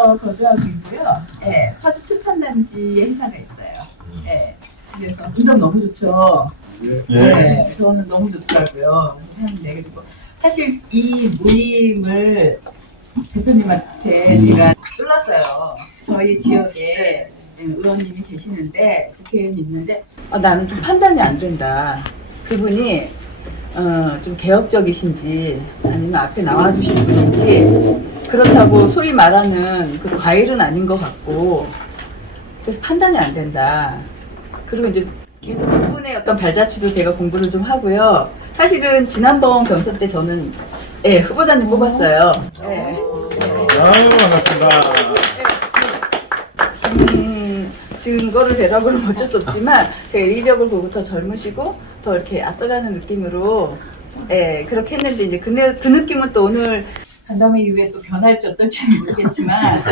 파주에서 거주하고 있고요. 네, 파주 출판단지에 회사가 있어요. 네, 그래서 운동 너무 좋죠. 네, 저는 너무 좋더라고요. 하는데 그리고 사실 이 모임을 대표님한테 제가 쫄랐어요. 저희 지역에 의원님이 계시는데 국회의원이 있는데 나는 좀 판단이 안 된다. 그분이 좀 개혁적이신지 아니면 앞에 나와주신 분인지 그렇다고 소위 말하는 그 과일은 아닌 것 같고 그래서 판단이 안 된다. 그리고 이제 계속 그분의 어떤 발자취도 제가 공부를 좀 하고요. 사실은 지난번 경선 때 저는 후보자님 뽑았어요. 반갑습니다. 증거를 대라고는 어쩔 수 없지만 제가 인력을 보고 더 젊으시고 더 이렇게 앞서가는 느낌으로 그렇게 했는데 이제 그 느낌은 또 오늘 간담회 이후에 또 변할지 어떨지는 모르겠지만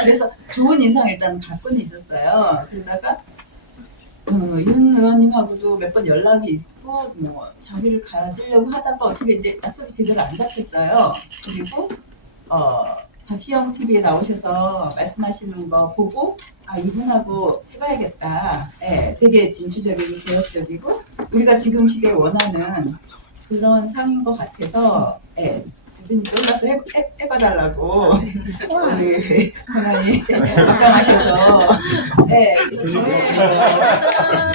그래서 좋은 인상 일단 갖고는 있었어요. 그러다가 윤 의원님하고도 몇 번 연락이 있고 뭐 자리를 가지려고 하다가 어떻게 이제 약속이 제대로 안 잡혔어요. 그리고 박시영 TV에 나오셔서 말씀하시는 거 보고 이분하고 해봐야겠다. 되게 진취적이고 개혁적이고 우리가 지금 시대에 원하는 그런 상인 것 같아서 대표님 떠나서 해봐달라고 우리 권한이 걱정하셔서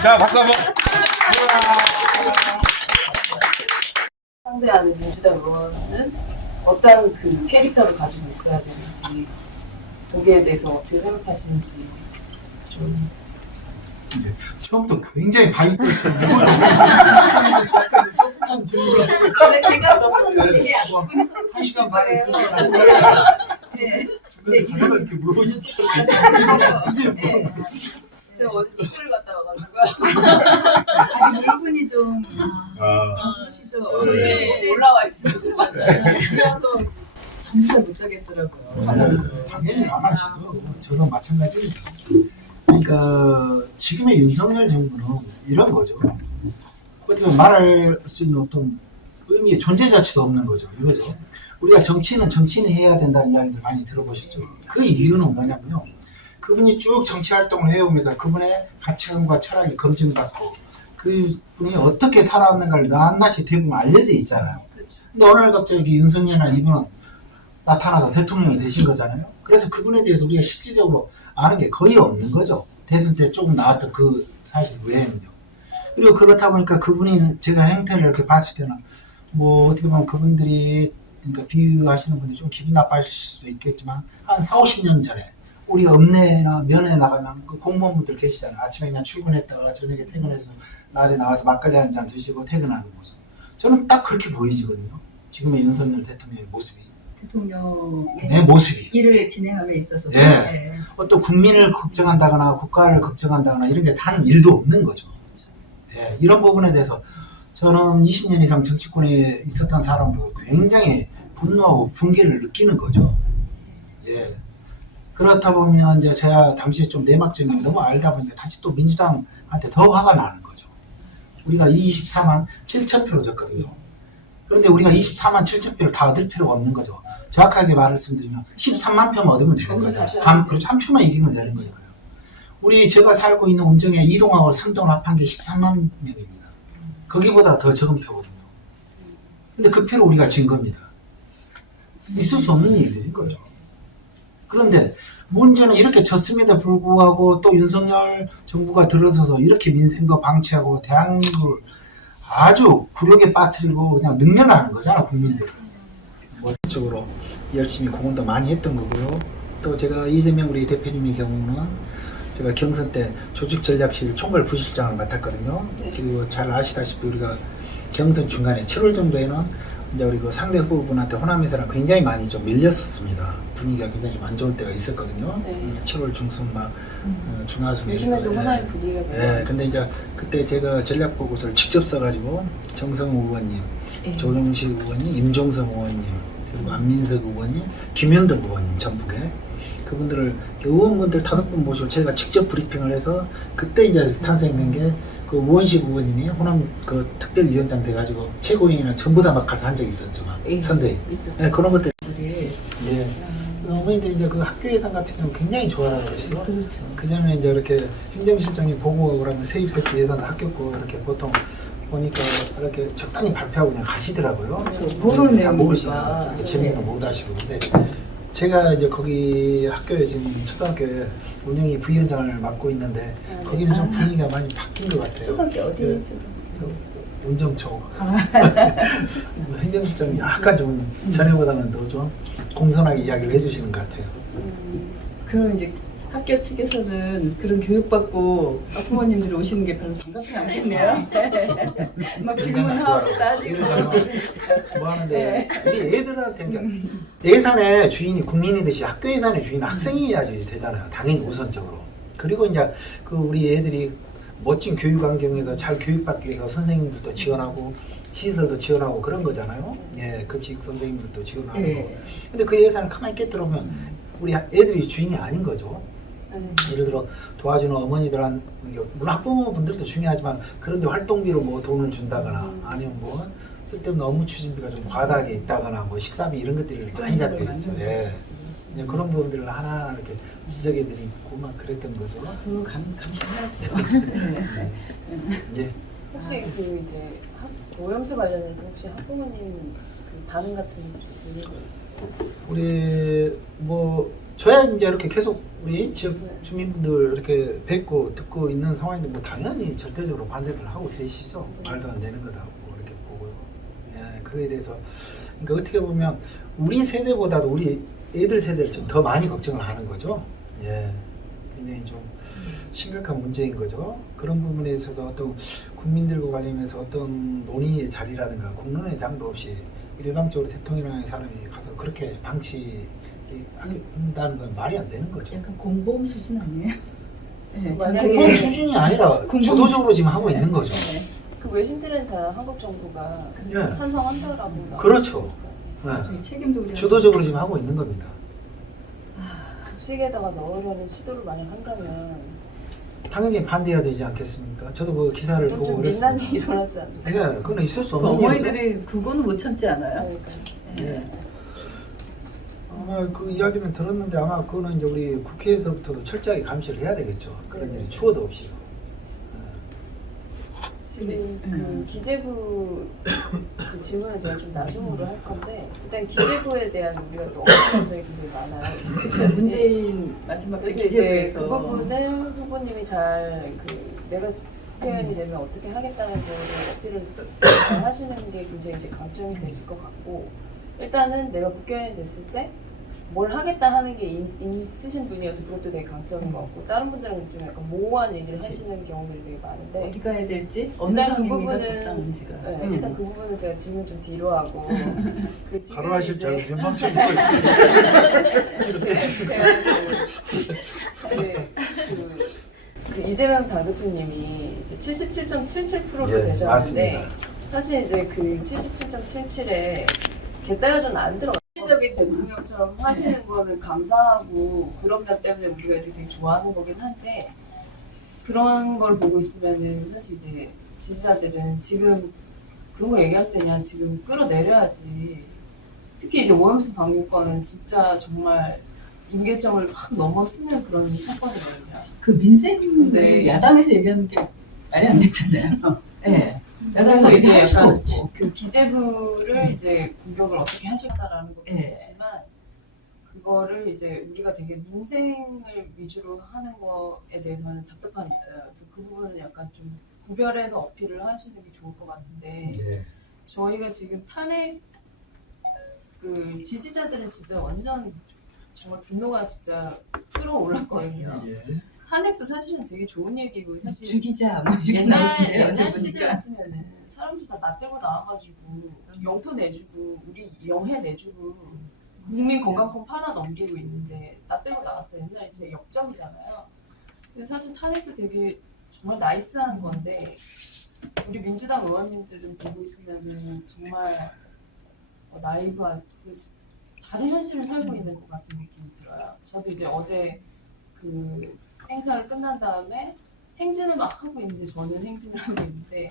자, 박수 한번. 상대하는 민주당 의원은 어떤 그 캐릭터를 가지고 있어야 되는지 거기에 대해서 어떻게 생각하시는지 좀. 네, 처음부터 굉장히 바이트처럼 약간 서운한 질문을 근데 제가 소소는 게 한 시간 반에 들어가시다가 중간에 단어가 이렇게 물어보시죠. 제가 어제 치료를 갔다 와가지고요. 아니 물분이 좀 시죠. 어제 올라와 있어요. 그래서 잠도 잘 못 자겠더라고요. 당연히 안 하시죠. 저도 마찬가지입니다. 그러니까 지금의 윤석열 정부는 이런 거죠. 어떻게 보면 말할 수 있는 어떤 의미의 존재 자체도 없는 거죠. 이거죠. 우리가 정치인은 정치인이 해야 된다는 이야기를 많이 들어보셨죠. 그 이유는 뭐냐면요. 그분이 쭉 정치 활동을 해오면서 그분의 가치관과 철학이 검증받고 그분이 어떻게 살아왔는가를 낱낱이 대부분 알려져 있잖아요. 근데 오늘 갑자기 윤석열이나 이분은 나타나서 대통령이 되신 거잖아요. 그래서 그분에 대해서 우리가 실질적으로 아는 게 거의 없는 거죠. 대선 때 조금 나왔던 그 사실 외에는요. 그리고 그렇다 보니까 그분이 제가 행태를 이렇게 봤을 때는 뭐 어떻게 보면 그분들이 그러니까 비유하시는 분들이 좀 기분 나빠하실 수도 있겠지만 한 4, 50년 전에 우리가 읍내나 면에 나가면 그 공무원분들 계시잖아요. 아침에 그냥 출근했다가 저녁에 퇴근해서 낮에 나와서 막걸리 한 잔 드시고 퇴근하는 모습. 저는 딱 그렇게 보이지거든요. 지금의 윤석열 대통령의 모습이. 대통령의 내 모습이. 일을 진행함에 있어서 어떤 국민을 걱정한다거나 국가를 걱정한다거나 이런 게 단 일도 없는 거죠. 이런 부분에 대해서 저는 20년 이상 정치권에 있었던 사람으로 굉장히 분노하고 분개를 느끼는 거죠. 그렇다 보면 이제 제가 당시에 좀 내막적인 너무 알다 보니까 다시 또 민주당한테 더 화가 나는 거죠. 우리가 24만 7천 표로 졌거든요. 그런데 우리가 24만 7천 표를 다 얻을 필요가 없는 거죠. 정확하게 말씀드리면 13만 표만 얻으면 되는 거죠. 그렇죠. 한 표만 이기면 되는 거예요. 제가 살고 있는 운정에 2동하고 3동을 합한 게 13만 명입니다. 거기보다 더 적은 표거든요. 근데 그 표를 우리가 진 겁니다. 있을 수 없는 일들인 거죠. 그런데 문제는 이렇게 졌음에도 불구하고 또 윤석열 정부가 들어서서 이렇게 민생도 방치하고 대한민국을 아주 굴욕에 빠뜨리고 그냥 능멸하는 거잖아, 국민들. 원칙적으로 열심히 공헌도 많이 했던 거고요. 또 제가 이재명 우리 대표님의 경우는 제가 경선 때 조직전략실 총괄 부실장을 맡았거든요. 그리고 잘 아시다시피 우리가 경선 중간에 7월 정도에는 이제 우리 그 상대 후보분한테 호남에서는 굉장히 많이 좀 밀렸었습니다. 분위기가 굉장히 안 좋을 때가 있었거든요. 7월 중순 막 중하순 요즘에도 호남의 분위기가 근데 이제 그때 제가 전략 보고서를 직접 써가지고 정성우 의원님, 조정식 의원님, 임종성 의원님, 그리고 안민석 의원님, 김현덕 의원님 전북에 그분들을 의원분들 5분 모시고 제가 직접 브리핑을 해서 그때 이제 탄생된 게 그 우원식 의원님이 호남 그 특별위원장 돼가지고 최고위원이랑 전부 다 막 가서 한 적이 있었죠. 막 선대에. 그런 것들이 너무 어머니들이 이제 그 학교 예산 같은 경우 굉장히 좋아하는 것이죠. 그렇죠. 그 전에 이제 이렇게 행정실장님 보고 그러면 세입세입 예산 학교 거 이렇게 보통 보니까 이렇게 적당히 발표하고 그냥 가시더라고요. 모르는 잘 모르시니까 내용이니까. 질문도 못 하시고 근데 제가 이제 거기 학교에 지금 초등학교에 운영위 부위원장을 맡고 있는데 거기는 좀 분위기가 많이 바뀐 것 같아요. 초등학교 어디 그, 있어요? 운정초 행정실장이 약간 좀 전에보다는 더 좀 공손하게 이야기를 해주시는 것 같아요. 그럼 이제 학교 측에서는 그런 교육받고 부모님들이 오시는 게 별로 반갑지 않겠네요. 막 질문하고 따지고. 뭐 하는데 우리 애들한테 예산의 주인이 국민이듯이 학교 예산의 주인은 학생이어야지 되잖아요. 당연히 우선적으로. 그리고 이제 그 우리 애들이 멋진 교육 환경에서 잘 교육받기 위해서 선생님들도 지원하고 시설도 지원하고 그런 거잖아요. 예, 급식 선생님들도 지원하고. 예. 근데 그 예산을 가만히 깨뜨리면 우리 애들이 주인이 아닌 거죠. 예를 들어 도와주는 어머니들한 물론 학부모분들도 중요하지만 그런데 활동비로 뭐 돈을 준다거나 아니면 뭐 쓸데없는 업무 추진비가 좀 과다하게 있다거나 뭐 식사비 이런 것들이 많이 잡혀 있죠. 예. 이제 그런 부분들을 하나하나 이렇게 지적해드리고 막 그랬던 거죠. 그거 감사하죠. 예. 혹시 그 이제 오염수 관련해서 혹시 학부모님 그 반응 같은 분위기가 있어요? 우리 뭐 저야 이제 이렇게 계속 우리 지역 주민분들 이렇게 뵙고 듣고 있는 상황인데 뭐 당연히 절대적으로 반대를 하고 계시죠. 말도 안 되는 거다 고 이렇게 보고요. 예, 그거에 대해서 그러니까 어떻게 보면 우리 세대보다도 우리 애들 세대를 좀 더 많이 걱정을 하는 거죠. 예, 굉장히 좀 심각한 문제인 거죠. 그런 부분에 있어서 어떤 국민들과 관련해서 어떤 논의의 자리라든가 공론의 장도 없이 일방적으로 대통령의 사람이 가서 그렇게 방치한다는 건 말이 안 되는 거죠. 약간 공범 수준 아니에요? 네, 만약에 공범 수준이 아니라 주도적으로 지금 하고 있는 거죠. 그 외신들은 다 한국 정부가 예. 찬성한다라고 나오고 그렇죠. 있으니까. 네. 저희 책임도 우리가 주도적으로 지금 하고 있는 겁니다. 급식에다가 넣으려는 시도를 만약 한다면 당연히 반대해야 되지 않겠습니까? 저도 그 기사를 이건 보고 좀 그랬습니다. 민란이 일어나지 않을까? 예, 그건 있을 수 그 없는 일이죠. 어머니들이 그거는 못 참지 않아요? 그러니까. 예. 아마 그 이야기는 들었는데 아마 그거는 이제 우리 국회에서부터도 철저하게 감시를 해야 되겠죠. 그런 일이 추호도 없이. 지금 그 기재부 그 질문을 제가 좀 나중으로 할 건데 일단 기재부에 대한 우리가 또 어려운 점이 굉장히 많아요. 진짜 문재인 마지막 때 그래서 이제 기재부에서 그 부분을 후보님이 잘 내가 국회의원이 되면 어떻게 하겠다는 거를 어필을 잘 하시는 게 굉장히 이제 강점이 되실 것 같고 일단은 내가 국회의원이 됐을 때 뭘 하겠다 하는 게 있으신 분이어서 그것도 되게 강점인 것 같고 다른 분들은 좀 약간 모호한 얘기를 하시는 경우들이 되게 많은데 어디 가야 될지 어느 일단 그 상황인가 부분은 적당한지가 네, 일단 그 부분은 제가 질문 좀 뒤로 하고 그 지금 바로 하실 줄 알고 이제 지금 멈춰 듣고 있습니다. 제가 그 이재명 당대표님이 이제 77.77%로 예, 되셨는데 맞습니다. 사실 이제 그 77.77에 개딸은 안 들어. 실질적인 대통령처럼 하시는 거는 감사하고 그런 면 때문에 우리가 이렇게 되게 좋아하는 거긴 한데 그런 걸 보고 있으면은 사실 이제 지지자들은 지금 그런 거 얘기할 때냐 지금 끌어내려야지. 특히 이제 오염수 방류권은 진짜 정말 임계점을 확 넘어서는 그런 사건이거든요. 그 민생을 네. 야당에서 얘기하는 게 말이 안 되잖아요. 네. 그래서 이제 할 수도 약간 없지. 그 기재부를 이제 공격을 어떻게 하시겠다라는 것도 네. 좋지만 그거를 이제 우리가 되게 민생을 위주로 하는 거에 대해서는 답답함이 있어요. 그래서 그 부분은 약간 좀 구별해서 어필을 하시는 게 좋을 것 같은데 예. 저희가 지금 탄핵 그 지지자들은 진짜 완전 정말 분노가 진짜 끌어올랐거든요. 예. 탄핵도 사실은 되게 좋은 얘기고 사실 죽이자 뭐 이렇게 나오던데요. 어제 옛날 보니까. 시대였으면은 사람들 다 나 들고 나와가지고 영토 내주고 우리 영해 내주고 국민 건강권 팔아 넘기고 있는데 나 들고 나왔어요. 옛날에 진짜 역적이잖아요. 근데 사실 탄핵도 되게 정말 나이스한 건데 우리 민주당 의원님들은 보고 있으면은 정말 나이브한 다른 현실을 살고 있는 것 같은 느낌이 들어요. 저도 이제 어제 그 행사를 끝난 다음에 행진을 막 하고 있는데 저는 행진을 하고 있는데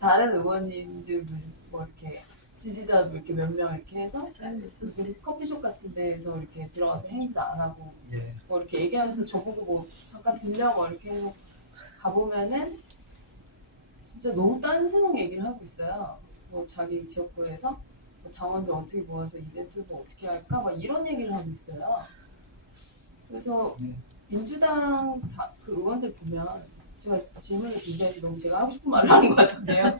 다른 의원님들은 뭐 이렇게 지지자 이렇게 몇 명 이렇게 해서 무슨 커피숍 같은 데에서 이렇게 들어가서 행사 안 하고 예. 뭐 이렇게 얘기하면서 저보고 뭐 잠깐 들려 뭐 이렇게 해서 가보면은 진짜 너무 딴 세상 얘기를 하고 있어요. 뭐 자기 지역구에서 뭐 당원들 어떻게 모아서 이벤트 뭐 어떻게 할까 막 이런 얘기를 하고 있어요. 그래서 네. 민주당 그 의원들 보면 제가 질문을 굉장히 너무 제가 하고 싶은 말을 하는 것 같은데요.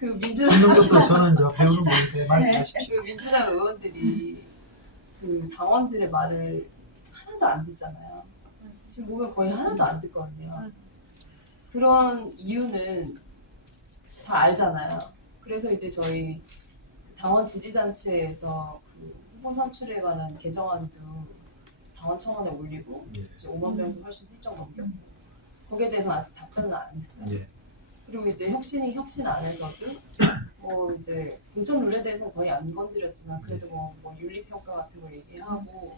그 민주당 듣는 것도 저는 저 배우는 거니까 말씀하십시오. 그 민주당 의원들이 그 당원들의 말을 하나도 안 듣잖아요. 지금 보면 거의 하나도 안 듣거든요. 그런 이유는 다 알잖아요. 그래서 이제 저희 당원 지지단체에서 그 후보 선출에 관한 개정안도 당원 청원에 올리고 예. 이제 5만 명도 훨씬 훌쩍 넘겼고 거기에 대해서 아직 답변은 안 했어요. 예. 그리고 이제 혁신 안에서도 뭐 이제 공천 룰에 대해서는 거의 안 건드렸지만 그래도 뭐 윤리 평가 같은 거 얘기하고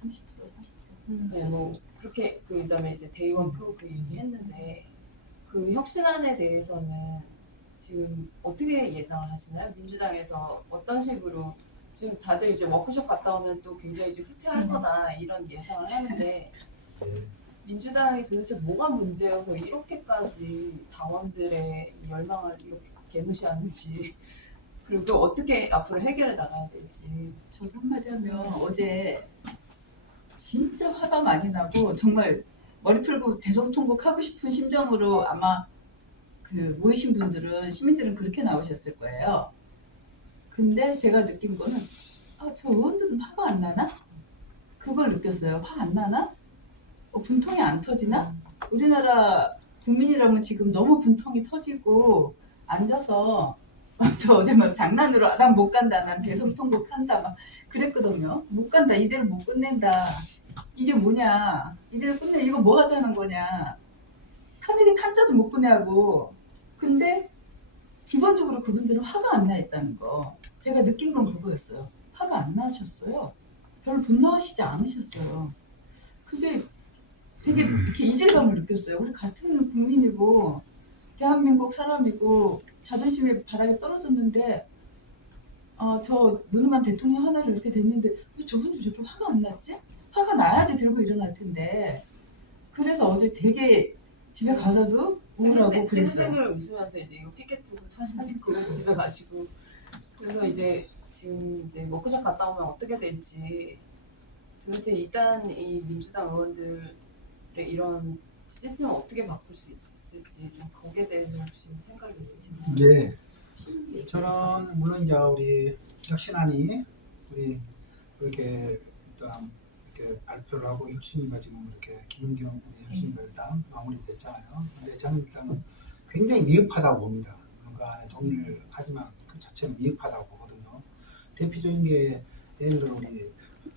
30% 40%. 네, 뭐 그렇게 그다음에 이제 대의원 표 그 얘기했는데 그 혁신안에 대해서는 지금 어떻게 예상을 하시나요? 민주당에서 어떤 식으로 지금 다들 이제 워크숍 갔다 오면 또 굉장히 이제 후퇴할 거다 이런 예상을 하는데 예. 민주당이 도대체 뭐가 문제여서 이렇게까지 당원들의 이 열망을 이렇게 개무시하는지 그리고 그걸 어떻게 앞으로 해결해 나가야 될지. 저 한마디 하면 어제 진짜 화가 많이 나고 정말 머리 풀고 대성통곡 하고 싶은 심정으로 아마 그 모이신 분들은 시민들은 그렇게 나오셨을 거예요. 근데 제가 느낀 거는 저 의원들은 화가 안 나나? 그걸 느꼈어요. 화 안 나나? 분통이 안 터지나? 우리나라 국민이라면 지금 너무 분통이 터지고 앉아서 저 어제 막 장난으로 난 못 간다, 난 대성통곡 한다 막 그랬거든요. 못 간다, 이대로 못 끝낸다. 이게 뭐냐? 이대로 끝내 이거 뭐 하자는 거냐? 탄핵이 탄자도 못 보내고. 근데 기본적으로 그분들은 화가 안 나 있다는 거. 제가 느낀 건 그거였어요. 화가 안 나셨어요. 별로 분노하시지 않으셨어요. 그게 되게 이렇게 이질감을 느꼈어요. 우리 같은 국민이고 대한민국 사람이고 자존심이 바닥에 떨어졌는데 저 무능한 대통령 하나를 이렇게 됐는데 왜 저분들 저렇게 화가 안 났지? 화가 나야지 들고 일어날 텐데. 그래서 어제 되게 집에 가서도 우울하고 그랬어요. 생을 웃으면서 이제 이거 피켓 들고 사진 찍고 집에 가시고 그래서 이제 지금 이제 워크숍 갔다 오면 어떻게 될지 도대체 일단 이 민주당 의원들의 이런 시스템을 어떻게 바꿀 수 있을지 좀 거기에 대해서 혹시 생각이 있으신가요? 예. 저는 물론 이제 우리 혁신안이 우리 이렇게 일단 이렇게 발표를 하고 혁신위가 지금 이렇게 김은경 우리 혁신위가 일단 마무리됐잖아요. 근데 저는 일단 굉장히 미흡하다고 봅니다. 뭔가 안에 동의를 하지만 그 자체는 미흡하다고 보거든요. 대표적인 게 예를 들어 우리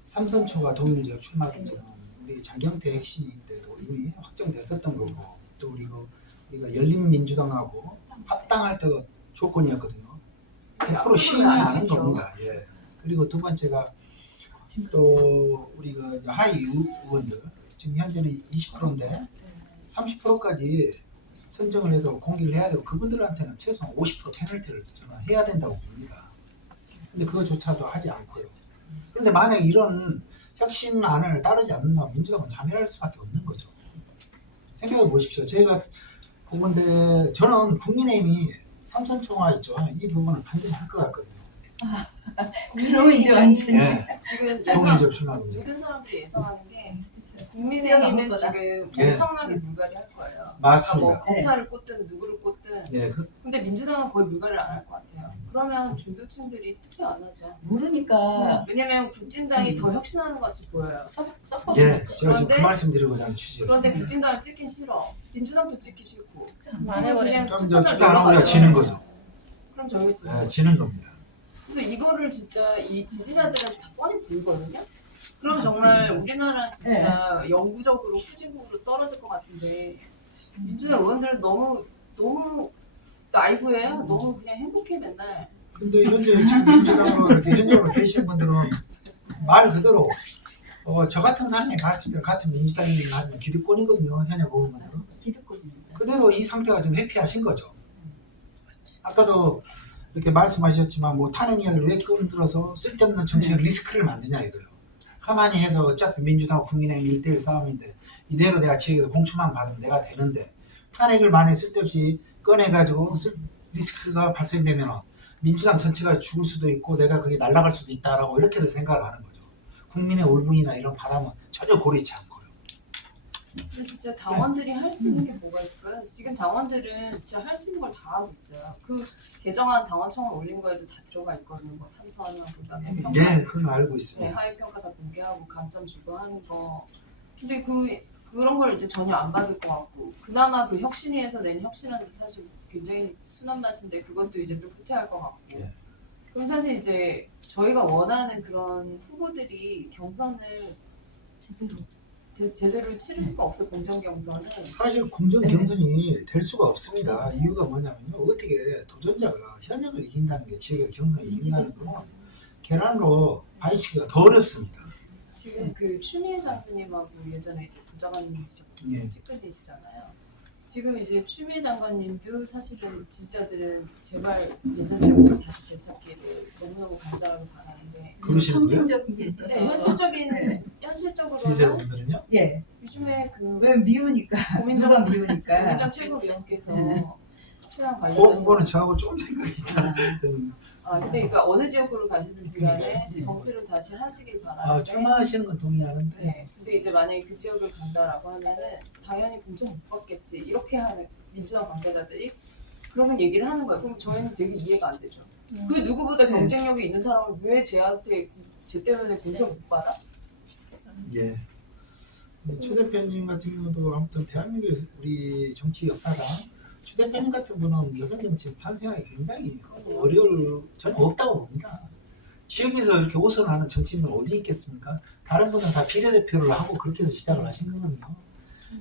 삼선초가 동일 지역 출마 기준은 우리 장경태 혁신위인데도 이미 확정됐었던 거고 또 우리가 열린민주당하고 합당할 때가 조건이었거든요. 100% 시행하는 겁니다. 예. 그리고 두 번째가 또 우리가 이제 하위 의원들 지금 현재는 20%인데 30%까지 선정을 해서 공개를 해야 되고 그분들한테는 최소한 50% 페널티를 저는 해야 된다고 봅니다. 근데 그거조차도 하지 않고요. 그런데 만약 이런 혁신안을 따르지 않는다면 민주당은 자멸할 수밖에 없는 거죠. 생각해 보십시오. 제가 보건데 저는 국민의힘이 삼선총화 있죠. 이 부분을 반드시 할 것 같거든요. 그러면 이제 완전히 예. 지금 동일적 출마 문제. 모든 사람들이 예상하는 게 뛰어넘을 국민의힘은 거다. 지금 예. 엄청나게 물갈이 할 거예요. 맞습니다. 그러니까 뭐 검사를 꽂든 누구를 꽂든. 예. 근데 민주당은 거의 물갈이를 안 할 것 같아요. 그러면 중도층들이 투표 안 하죠. 모르니까 왜냐면 국진당이 더 혁신하는 것 같이 보여요. 썩 예. 제가 지금 그 그런데- 말씀 드리고자 하는 그런데 취지였습니다. 국진당을 찍기 싫어. 민주당도 찍기 싫고. 안 해버리면 그냥 그럼 투표를 이제 투표 안 하고 우리가 늘어가죠. 지는 거죠. 그럼 저희가 지는 예, 거죠. 지는 겁니다. 그래서 이거를 진짜 이 지지자들한테 다 뻔히 보이거든요. 그럼 정말 우리나라는 진짜 영구적으로 후진국으로 떨어질 것 같은데 민주당 의원들은 너무 나이브해요. 너무 그냥 행복해 맨날. 근데 현재 지금 민주당으로 이렇게 현역으로 계신 분들은 말 그대로 저 같은 사람이 봤을 때 같은 민주당이 하면 기득권이거든요. 현역 의원들은. 기득권입니다. 그대로 이 상태가 지금 회피하신 거죠. 아까도 이렇게 말씀하셨지만 뭐 탄핵 이야기를 왜 끈들어서 쓸데없는 정치적 리스크를 만드냐 이거요. 가만히 해서 어차피 민주당 국민의힘 1대1 싸움인데 이대로 내가 지역에서 공천만 받으면 내가 되는데 탄핵을 만약 쓸데없이 꺼내가지고 리스크가 발생되면 민주당 전체가 죽을 수도 있고 내가 거기 날아갈 수도 있다라고 이렇게들 생각을 하는 거죠. 국민의 울분이나 이런 바람은 전혀 고리치 않고요. 근데 진짜 당원들이 할 수 있는 게 뭐가 있을까요? 지금 당원들은 진짜 할 수 있는 걸 다 하고 있어요. 그 개정안 당원청을 올린 거에도 다 들어가 있거든요. 뭐 삼선하고 그다음에 평가, 네, 그건 알고 네, 있습니다. 하위 평가 다 공개하고 감점 주고 하는 거. 근데 그런 걸 이제 전혀 안 받을 것 같고, 그나마 그 혁신위에서 낸 혁신안도 사실 굉장히 순한 맛인데 그것도 이제 또 후퇴할 것 같고. 예. 그럼 사실 이제 저희가 원하는 그런 후보들이 경선을 제대로 치를 수가 없어. 공정 경선은. 사실 공정 경선이 될 수가 없습니다. 이유가 뭐냐면요. 어떻게 도전자가 현역을 이긴다는 게 지역의 경선을 이긴다는 건 계란으로 바위치기가 더 어렵습니다. 지금 그 추미애 장관님하고 예전에 이제 부장관님이셨고 예. 측근이시잖아요. 지금 이제 추미애 장관님도 사실은 지지자들은 제발 예전처럼 다시 되찾기를 너무너무 간절하게 바라는데 그러시는 거예요? 상징적인 게 있어서. 네, 현실적으로는 지지자분들은요? 예. 요즘에 그 왜 미우니까. 누가 미우니까. 고민정 최고위원께서 네. 출연 그 관련해서 부분은 저하고 좀 생각이 있다. 저는 근데 그러니까 어느 지역으로 가시든지 간에 정치를 다시 하시길 바라는데 출마하시는 건 동의하는데 네. 근데 이제 만약에 그 지역을 간다라고 하면은 당연히 공천 못 받겠지. 이렇게 하는 민주당 관계자들이 그런 얘기를 하는 거예요. 그럼 저희는 되게 이해가 안 되죠. 그 누구보다 경쟁력이 있는 사람을 왜 쟤한테 쟤 때문에 공천 못 받아? 예. 추 대표님 같은 경우도 아무튼 대한민국 우리 정치 역사상 추 대표님 같은 분은 여성 정치 탄생하기 굉장히 어려울 저는 없다고 봅니다. 지역에서 이렇게 오선하는 정치인은 어디 있겠습니까? 다른 분은 다 비례대표를 하고 그렇게 해서 시작을 하신 거거든요.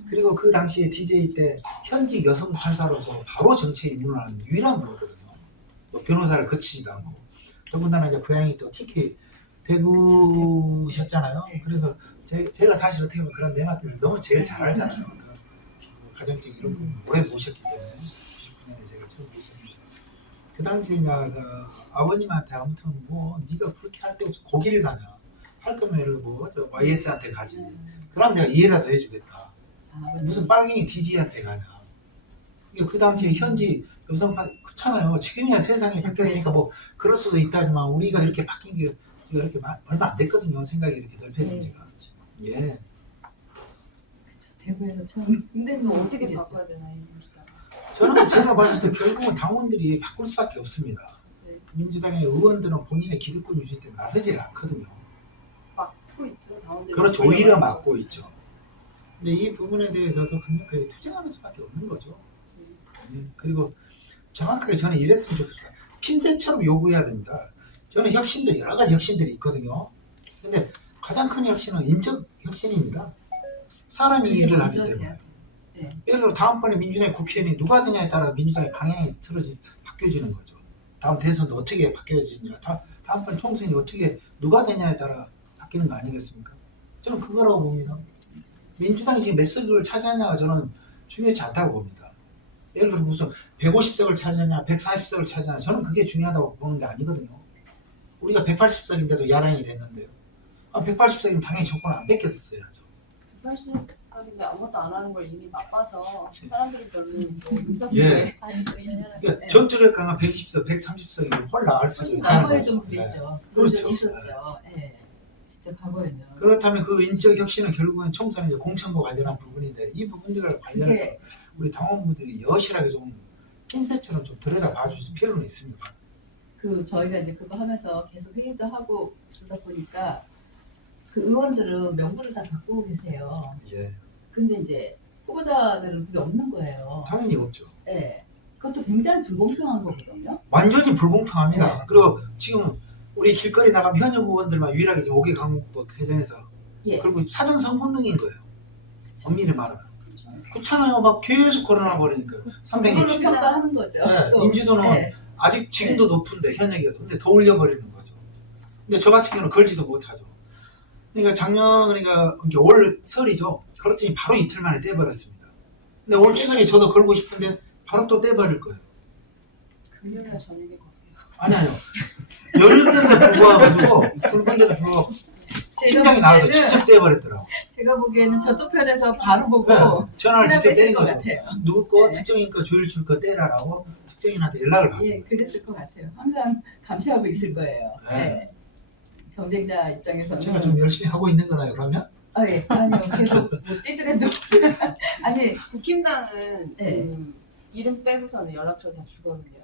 그리고 그 당시에 DJ 때 현직 여성 판사로서 바로 정치에 입문을 하는 유일한 분이거든요. 뭐 변호사를 거치지도 않고. 더군다나 이제 고향이 또 TK 대구셨잖아요. 그래서 제가 사실 어떻게 보면 그런 내막들을 너무 제일 잘 알잖아요. 가정적 이런 부분 오래 모셨기 때문에 99년에 제가 처음 모셨는데 그 당시에 이제 그 아버님한테 아무튼 뭐 네가 그렇게 할 때 없어 고기를 가냐 할 거면 뭐저 YS한테 가지 그럼 내가 이해라도 해주겠다 무슨 빨갱이 DJ한테 가냐 그 당시에 현지 여성판 그렇잖아요. 지금이야 세상이 바뀌었으니까 뭐 그럴 수도 있다지만 우리가 이렇게 바뀐 게 이렇게 얼마 안 됐거든요. 생각이 이렇게 넓혀진 지가. 예. 대구에서 처음. 근데 그거 어떻게 바꿔야 되나 이 민주당? 저는 제가 봤을 때 결국은 당원들이 바꿀 수밖에 없습니다. 네. 민주당의 의원들은 본인의 기득권 유지 때문에 나서질 않거든요. 막고 있죠 당원들이. 그렇죠. 오히려 막고 있죠. 근데 이 부분에 대해서도 강력하게 투쟁하는 수밖에 없는 거죠. 예. 그리고 정확하게 저는 이랬으면 좋겠어요. 핀셋처럼 요구해야 됩니다. 저는 혁신도 여러 가지 혁신들이 있거든요. 근데 가장 큰 혁신은 인적 혁신입니다. 사람이 일을 하기 때문에. 네. 예를 들어 다음번에 민주당의 국회의원이 누가 되냐에 따라 민주당의 방향이 바뀌어지는 거죠. 다음 대선도 어떻게 바뀌어지냐, 다음번 총선이 어떻게 누가 되냐에 따라 바뀌는 거 아니겠습니까? 저는 그거라고 봅니다. 민주당이 지금 몇 석을 차지하냐가 저는 중요하지 않다고 봅니다. 예를 들어 무슨 150석을 차지하냐, 140석을 차지하냐, 저는 그게 중요하다고 보는 게 아니거든요. 우리가 180석인데도 야당이 됐는데요. 180석이면 당연히 정권 안 뺏겼어야죠. 180석인데 아무것도 안 하는 걸 이미 맛봐서 사람들이 별로 이제 예. 의석수에 그러니까 전투력 강한 120석, 130석이면 훨 나을 수 있는 과거에 좀 그랬죠. 그렇죠. 좀 있었죠. 예. 진짜 과거에는. 그렇다면 그 인적 혁신은 결국은 총선의 공천과 관련한 부분인데 이 부분들을 관련해서 그게 우리 당원분들이 여실하게 좀 핀셋처럼 좀 들여다봐 주실 필요는 있습니다. 그 저희가 이제 그거 하면서 계속 회의도 하고 그러다 보니까 그 의원들은 명부를 다 갖고 계세요. 예, 근데 이제 후보자들은 그게 없는 거예요. 당연히 없죠. 예. 그것도 굉장히 불공평한 거거든요. 완전히 불공평합니다. 네. 그리고 지금 우리 길거리 나가면 현역 의원들만 유일하게 지금 5개 강북법 개정해서 예. 그리고 사전 선거운동인 거예요. 엄밀히 말하면. 그렇죠. 그렇잖아요. 막 계속 걸어놔 버리니까. 그걸로 360. 평가하는 거죠. 네, 또. 인지도는 예. 아직 지금도 높은데 현역에서 근데 더 올려버리는 거죠. 근데 저 같은 경우는 걸지도 못하죠. 그러니까 그러니까 올 설이죠. 그렇더니 바로 이틀 만에 떼버렸습니다. 근데 올 추석에 저도 걸고 싶은데 바로 또 떼버릴 거예요. 금요일날 저녁에 거세요. 아니요. 여름인데도 불구하고 붉은데도 불구하고 팀장이 나와서 보기에는- 직접 떼버렸더라고. 제가 보기에는 저쪽 편에서 바로 보고 네, 전화를 직접 그랬을 때린 것 거죠. 같아요. 누구 거 네. 특정인 거 조율출 거 떼라라고 특정인한테 연락을 받는 예, 거죠. 그랬을 것 같아요. 항상 감시하고 있을 거예요. 네. 네. 경쟁자 입장에서는 제가 좀 열심히 하고 있는 거나요 그러면? 예, 아니요, 계속 못 뛰더라도 아니 국힘당은 네. 그 이름 빼고서는 연락처 다 주거든요.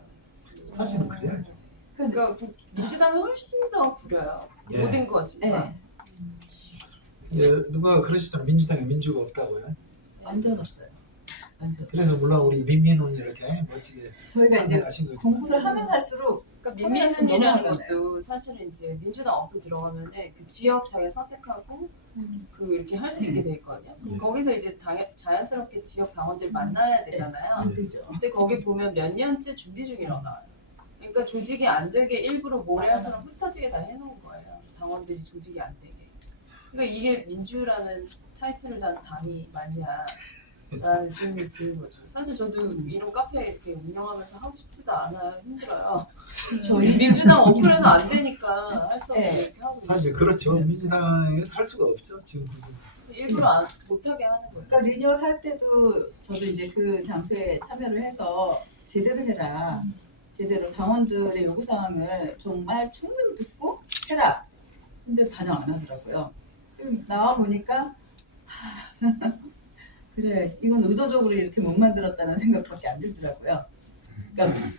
사실은 그래야죠. 그러니까 민주당은 훨씬 더 구려요. 예. 모든 것이. 예, 누가 그러시잖아요. 민주당에 민주가 없다고요. 완전 없어요. 완전. 그래서 물론 우리 민민은 이렇게 멋지게 저희가 이제 탄생하신 거죠. 공부를 하면 할수록 그러니까 화면에서 민민훈이라는 넘어가잖아요. 것도 사실은 이제 민주당 어플 들어가면은 그 지역 자기가 선택하고 그 이렇게 할 수 있게 돼 있거든요. 예. 거기서 이제 자연스럽게 지역 당원들 만나야 되잖아요. 안 되죠. 근데 거기 보면 몇 년째 준비 중이라고 나와요. 그러니까 조직이 안 되게 일부러 모래알처럼 흩어지게 다 해놓은 거예요. 당원들이 조직이 안 되게. 그러니까 이게 민주라는 타이틀을 단 당이 맞냐 라는 질문이 드는 거죠. 사실 저도 이런 카페 이렇게 운영하면서 하고 싶지도 않아요. 힘들어요. 저희 민주당 어플에서 안 되니까 할 수 없게 네. 이렇게 하고 사실 그렇죠. 민주당에서 할 수가 없죠. 지금 일부러 못하게 하는 거죠. 그러니까 리뉴얼 할 때도 저도 이제 그 장소에 참여를 해서 제대로 해라. 제대로 당원들의 요구사항을 정말 충분히 듣고 해라. 근데 반영 안 하더라고요. 나와 보니까 그래 이건 의도적으로 이렇게 못 만들었다는 생각밖에 안 들더라고요. 그러니까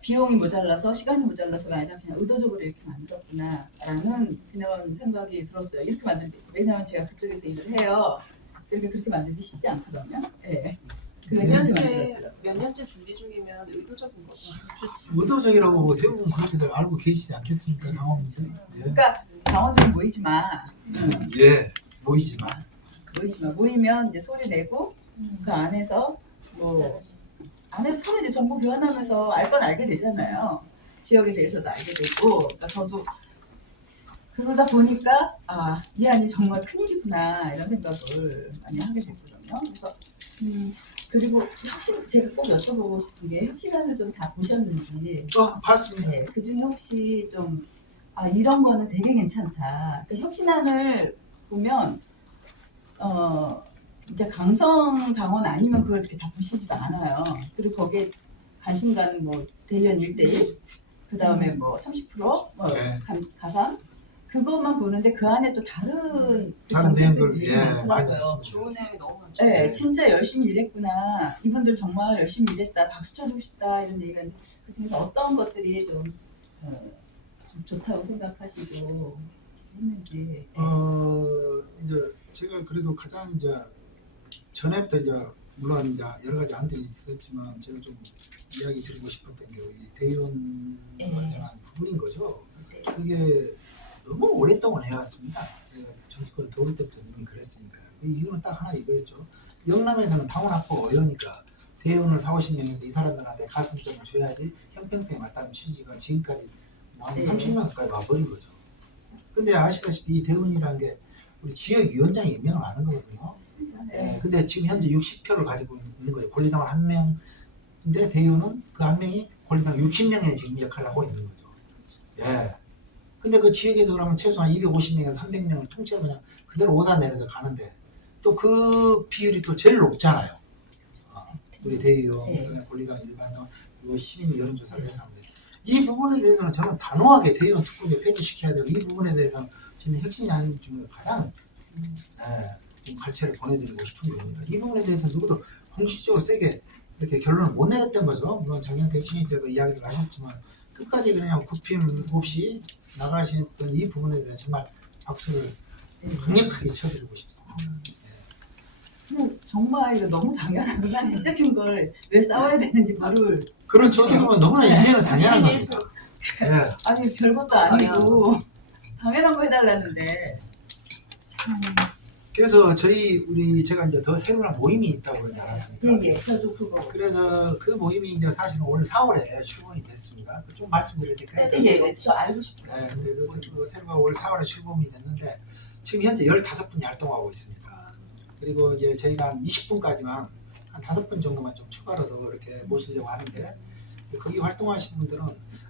비용이 모자라서 시간이 모자라서가 아니라 그냥 의도적으로 이렇게 만들었구나라는 그런 생각이 들었어요. 이렇게 만들기 왜냐하면 제가 그쪽에서 일을 해요. 그렇게 만들기 쉽지 않거든요. 네. 몇 년째 준비 중이면 의도적인 거죠. 의도적이라고 뭐 대부분 그렇게들 알고 계시지 않겠습니까, 당원들? 예. 그러니까 당원들 모이지 마. 예, 보이지만 모이지 마. 모이면 이제 소리 내고 그 안에서 뭐 안에서 서로 이제 정보 교환하면서 알 건 알게 되잖아요. 지역에 대해서도 알게 되고. 그러니까 저도 그러다 보니까 이 안이 정말 큰일이구나 이런 생각을 많이 하게 됐거든요. 그래서 그리고 제가 꼭 여쭤보고 싶은 게 혁신안을 좀 다 보셨는지. 봤습니다. 네, 그 중에 혹시 좀 이런 거는 되게 괜찮다. 그러니까 혁신안을 보면 진짜 강성 당원 아니면 그걸 이렇게 다 보시지도 않아요. 그리고 거기에 관심 가는 뭐 대의원 1대1, 그 다음에 뭐 30%, 뭐 네. 가상 그것만 보는데 그 안에 또 다른 다른 내용들 정책들이 많이 많더라고요. 있습니다. 좋은 내용이 너무 많죠. 네, 네. 진짜 열심히 일했구나. 이분들 정말 열심히 일했다. 박수 쳐주고 싶다. 이런 얘기가 있는데 그 중에서 어떤 것들이 좀 좋다고 생각하시고 했는지. 이제 제가 그래도 가장 이제 전에부터 이제 물론 이제 여러 가지 안들이 있었지만 제가 좀 이야기 드리고 싶었던 게 이 대의원 관련한 부분인 거죠. 네. 그게 너무 오랫동안 해왔습니다. 제가 정치권에 들어올 때부터 이미 그랬으니까요. 이유는 딱 하나 이거였죠. 영남에서는 당원 확보가 어려우니까 대의원을 40~50명에서 이 사람들한테 가산점을 줘야지 형평성에 맞다는 취지가 지금까지 한 네. 30년 가까이 와버린 거죠. 근데 아시다시피 이 대의원이라는 게 우리 지역위원장이 임명을 하는 거거든요. 네. 근데 지금 현재 60표를 가지고 있는 거예요. 권리당원 1명인데 대의원은 그 한 명이 권리당 60명의 지금 역할을 하고 있는 거죠. 예. 근데 그 지역에서 그러면 최소한 250명에서 300명을 통째로 그냥 그대로 오다 내려서 가는데 또 그 비율이 또 제일 높잖아요. 우리 대의원, 네. 그다음에 권리당 일반당, 요 시민 여론조사를 해서 하는데 이 부분에 대해서는 저는 단호하게 대의원 특권을 폐지시켜야 되고 이 부분에 대해서는 지금 혁신안 중에 가장 좀 갈채를 보내드리고 싶은 겁니다. 이 부분에 대해서 누구도 공식적으로 세게 이렇게 결론을 못 내렸던 거죠. 물론 작년에 혁신이 때도 이야기를 하셨지만 끝까지 그냥 굽힘 없이 나가셨던 이 부분에 대해 정말 박수를 강력하게 쳐드리고 싶습니다. 정말 이거 너무 당연하고 상식적인 걸 왜 싸워야 되는지 모를. 그렇죠. 어떻게 보면 너무나 인내는 당연한 겁니다. 예. 아니 별것도 아니고 당연한 거 해달라는데. 참. 그래서 제가 이제 더 새로운 모임이 있다고 그러지 않았습니까? 예, 저도 그거. 그래서 그 모임이 이제 사실은 올 4월에 출범이 됐습니다. 좀 말씀드릴 테니까. 예, 저 알고 싶어요. 네, 근데 그 새로가 올 4월에 출범이 됐는데 지금 현재 15분이 활동하고 있습니다. 그리고 이제 저희가 한 20분까지만 한 5분 정도만 좀 추가로 더 이렇게 모시려고 하는데 거기 활동하신 분들은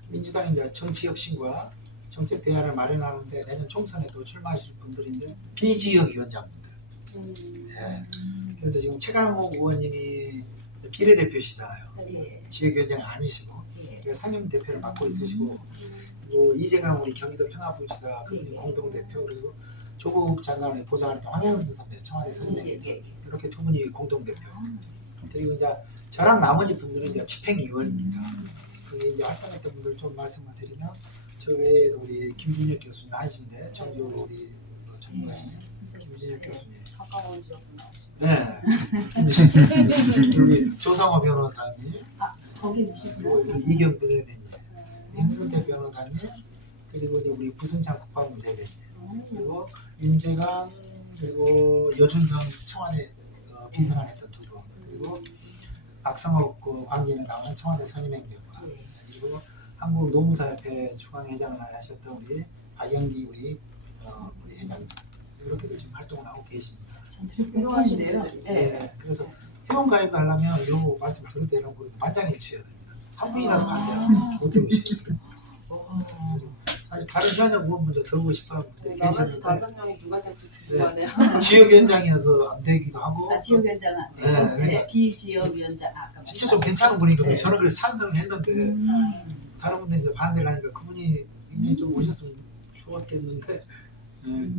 민주당이 이제 정치혁신과 정책 대안을 마련하는데 내년 총선에도 출마하실 분들인데 비지역 위원장분들. 예. 그래서 지금 최강욱 의원님이 비례대표시잖아요. 예. 지역위원장이 아니시고 예. 상임 대표를 맡고 있으시고 그리고 이재강 우리 경기도 평화부지사 그분이 공동대표 그리고 조국 장관을 보좌하는 황현순 선배 청와대 선임행 이렇게 두 분이 공동대표 그리고 이제 저랑 나머지 분들은 이제 집행위원입니다. 그리고 이제 활동했던 분들 좀 말씀을 드리면 저 외에도 우리 김준혁 교수님 아시는데 정지호로 우리 전문가신 김준혁 교수님 가까운 지역분 나오시고. 네. 우리 조상호 변호사님 거기 그리고 이경 부대변인 hen근태 변호사님 그리고 이제 우리 부승찬 국방부 대변인 그리고 윤재관 그리고 여준성 청와대 비서관 했던 두 분 그리고 박성옥 관계는 나오는 청와대 선임행정관 그리고 한국노무사협회 중앙회장을 하셨던 우리 박영기 우리 회장님 이렇게들 지금 활동을 하고 계십니다. 훌륭하시네요. 네. 그래서 회원 가입하려면 요 말씀 그대로 만장일치해야 됩니다. 한 분이라도 반대하면 못 되시거든요. 사실 다른 현역 의원분들 들고 싶어 하는 분들이 나머지 계시는데 5명이 누가 될지 궁금하네요. 지역위원장이어서 안 되기도 하고 지역위원장은 안 돼요. 네, 네, 그러니까 비지역위원장 아까 진짜 좀 괜찮은 분이거든요. 네. 저는 그래서 찬성을 했는데 다른 분들이 이제 반대를 하니까 그분이 굉장히 좀 오셨으면 좋았겠는데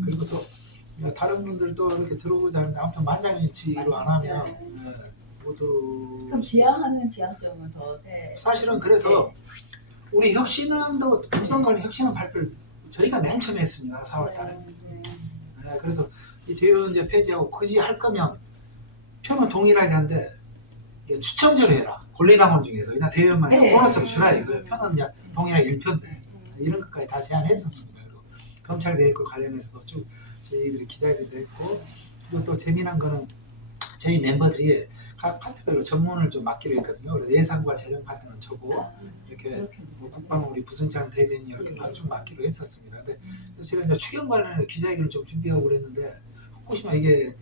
그리고 또 다른 분들도 이렇게 들어오자 하는데 아무튼 만장일치로 안 하면 모두 그럼 지향하는 지향점은 더 세. 사실은 그래서 우리 혁신안도 부동관리 혁신안 발표를 저희가 맨 처음에 했습니다. 4월달에. 네, 그래서 이 대의원 이제 폐지하고 굳이 할 거면 표는 동일하게 한데 추첨제로 해라. 권리당원 중에서 그냥 대의원만 네. 보너스로 주라 이거예요. 표는 이제 동일하게 1표인데 이런 것까지 다 제안했었습니다. 그리고 검찰 개혁과 관련해서도 쭉 저희들이 기자회견도 했고 그리고 또 재미난 거는 저희 멤버들이 각 파트별로 전문을 좀 맡기로 했거든요. 그래서 예산과 재정 파트는 저고 이렇게 뭐 국방 우리 부승찬 대변인 이렇게 좀 맡기로 했었습니다. 근데 그래서 제가 이제 추경 관련해서 기자회견을 좀 준비하고 그랬는데 혹시나 이게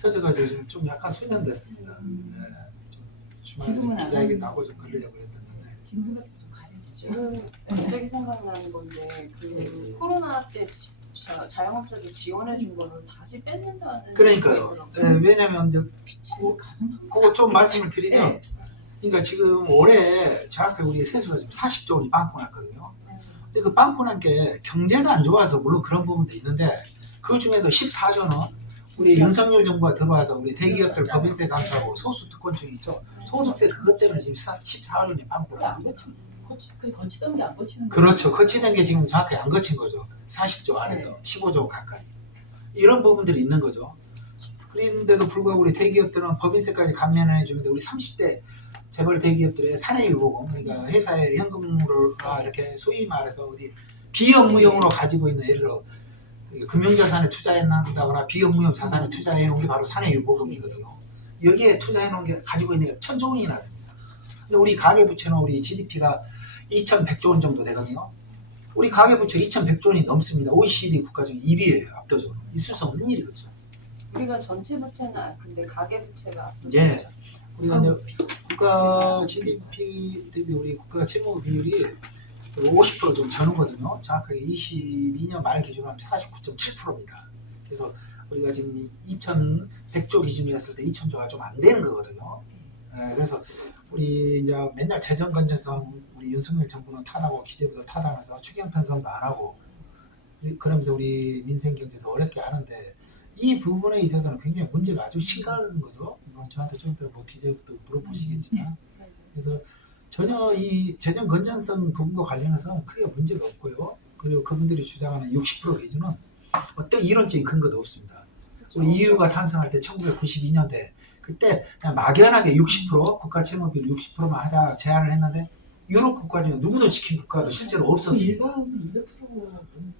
터져가지고 좀 약간 소년됐습니다. 네, 좀 주말에 좀 기자회견 나고 좀 그러려고 그랬는데 지금 같은 좀 가려지죠. 지금 갑자기 생각나는 건데 그 코로나 때 자영업자들 지원해 준 거를 다시 뺏는다는 그러니까요. 네, 왜냐면 이제 그거 좀 말씀을 드리면 그러니까 지금 올해 정확히 우리 세수가 지금 40조 원이 빵꾸 났거든요. 근데 그 빵꾸 난 게 경제가 안 좋아서 물론 그런 부분도 있는데 그 중에서 14조는 우리 윤석열 정부가 들어와서 우리 대기업들 법인세 감사하고 소수 특권층 있죠. 소득세 그것 때문에 지금 14조 원이 빵꾸 났어요. 그 거치던 게 안 거치는 그렇죠. 거치던 게 지금 정확히 안 거친 거죠. 40조 안에서 15조 가까이. 이런 부분들이 있는 거죠. 그런데도 불구하고 우리 대기업들은 법인세까지 감면해 주는데 우리 30대 재벌 대기업들의 사내유보금 그러니까 회사의 현금으로 이렇게 소위 말해서 어디 비업무용으로 가지고 있는 예를 들어 금융자산에 투자한다거나 비업무용 자산에 투자해 놓은 게 바로 사내유보금이거든요. 여기에 투자해 놓은 게 가지고 있는 게 1,000조 원이나 됩니다. 근데 우리 가계부채는 우리 GDP가 2,100조 원 정도 되거든요. 우리 가계부채 2,100조 원이 넘습니다. OECD 국가 중에 1위예요. 압도적으로. 있을 수 없는 일이거든요. 우리가 전체 부채는 근데 가계 부채가 예. 우리가 이제 국가 GDP 대비 우리 국가 채무 비율이 50%좀 전후거든요. 정확하게 22년 말 기준으로 하면 49.7%입니다. 그래서 우리가 지금 2,100조 기준이었을 때 2,000조가 좀 안 되는 거거든요. 예, 그래서 우리 이제 맨날 재정 건전성 우리 윤석열 정부는 타다고 기재부도 타다면서 추경 편성도 안 하고 그러면서 우리 민생 경제도 어렵게 하는데 이 부분에 있어서는 굉장히 문제가 아주 심각한 거죠. 물론 저한테 좀 더 뭐 기재부도 물어보시겠지만 그래서 전혀 이 재정 건전성 부분과 관련해서 크게 문제가 없고요. 그리고 그분들이 주장하는 60% 기준은 어떤 이론적인 근거도 없습니다. 우리 EU가 탄생할 때 1992년대 그때 그냥 막연하게 60% 국가 채무비율 60%만 하자 제안을 했는데 유럽 국가 중에 누구도 지킨 국가도 실제로 없었습니다. 일본은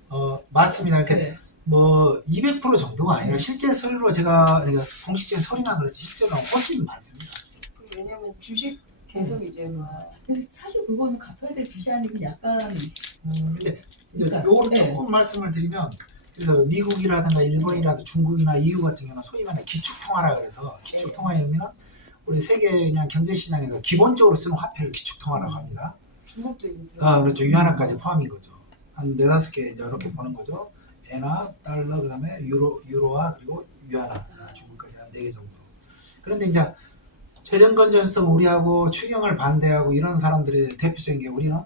200%. 맞습니다. 이렇게 뭐 200% 정도가 아니라 실제 서류로 제가 공식적인 서류만 그렇지 실제로는 훨씬 많습니다. 왜냐하면 주식 계속 이제 그래서 사실 그거는 갚아야 될 빚이 아니고 약간 근데 이제 요거를 조금 말씀을 드리면 그래서 미국이라든가 일본이라든가 중국이나 EU 같은 경우는 소위 말해 기축통화라 그래서 기축통화의 의미는 우리 세계 그냥 경제시장에서 기본적으로 쓰는 화폐를 기축통화라고 합니다. 중국도 이제 그렇죠. 위안화까지 포함인 거죠. 한 4-5개 이렇게 보는 거죠. 엔화, 달러, 그다음에 유로화 그리고 위안화 중국까지 한 4개 정도. 그런데 이제 재정 건전성 우리하고 추경을 반대하고 이런 사람들의 대표적인 게 우리는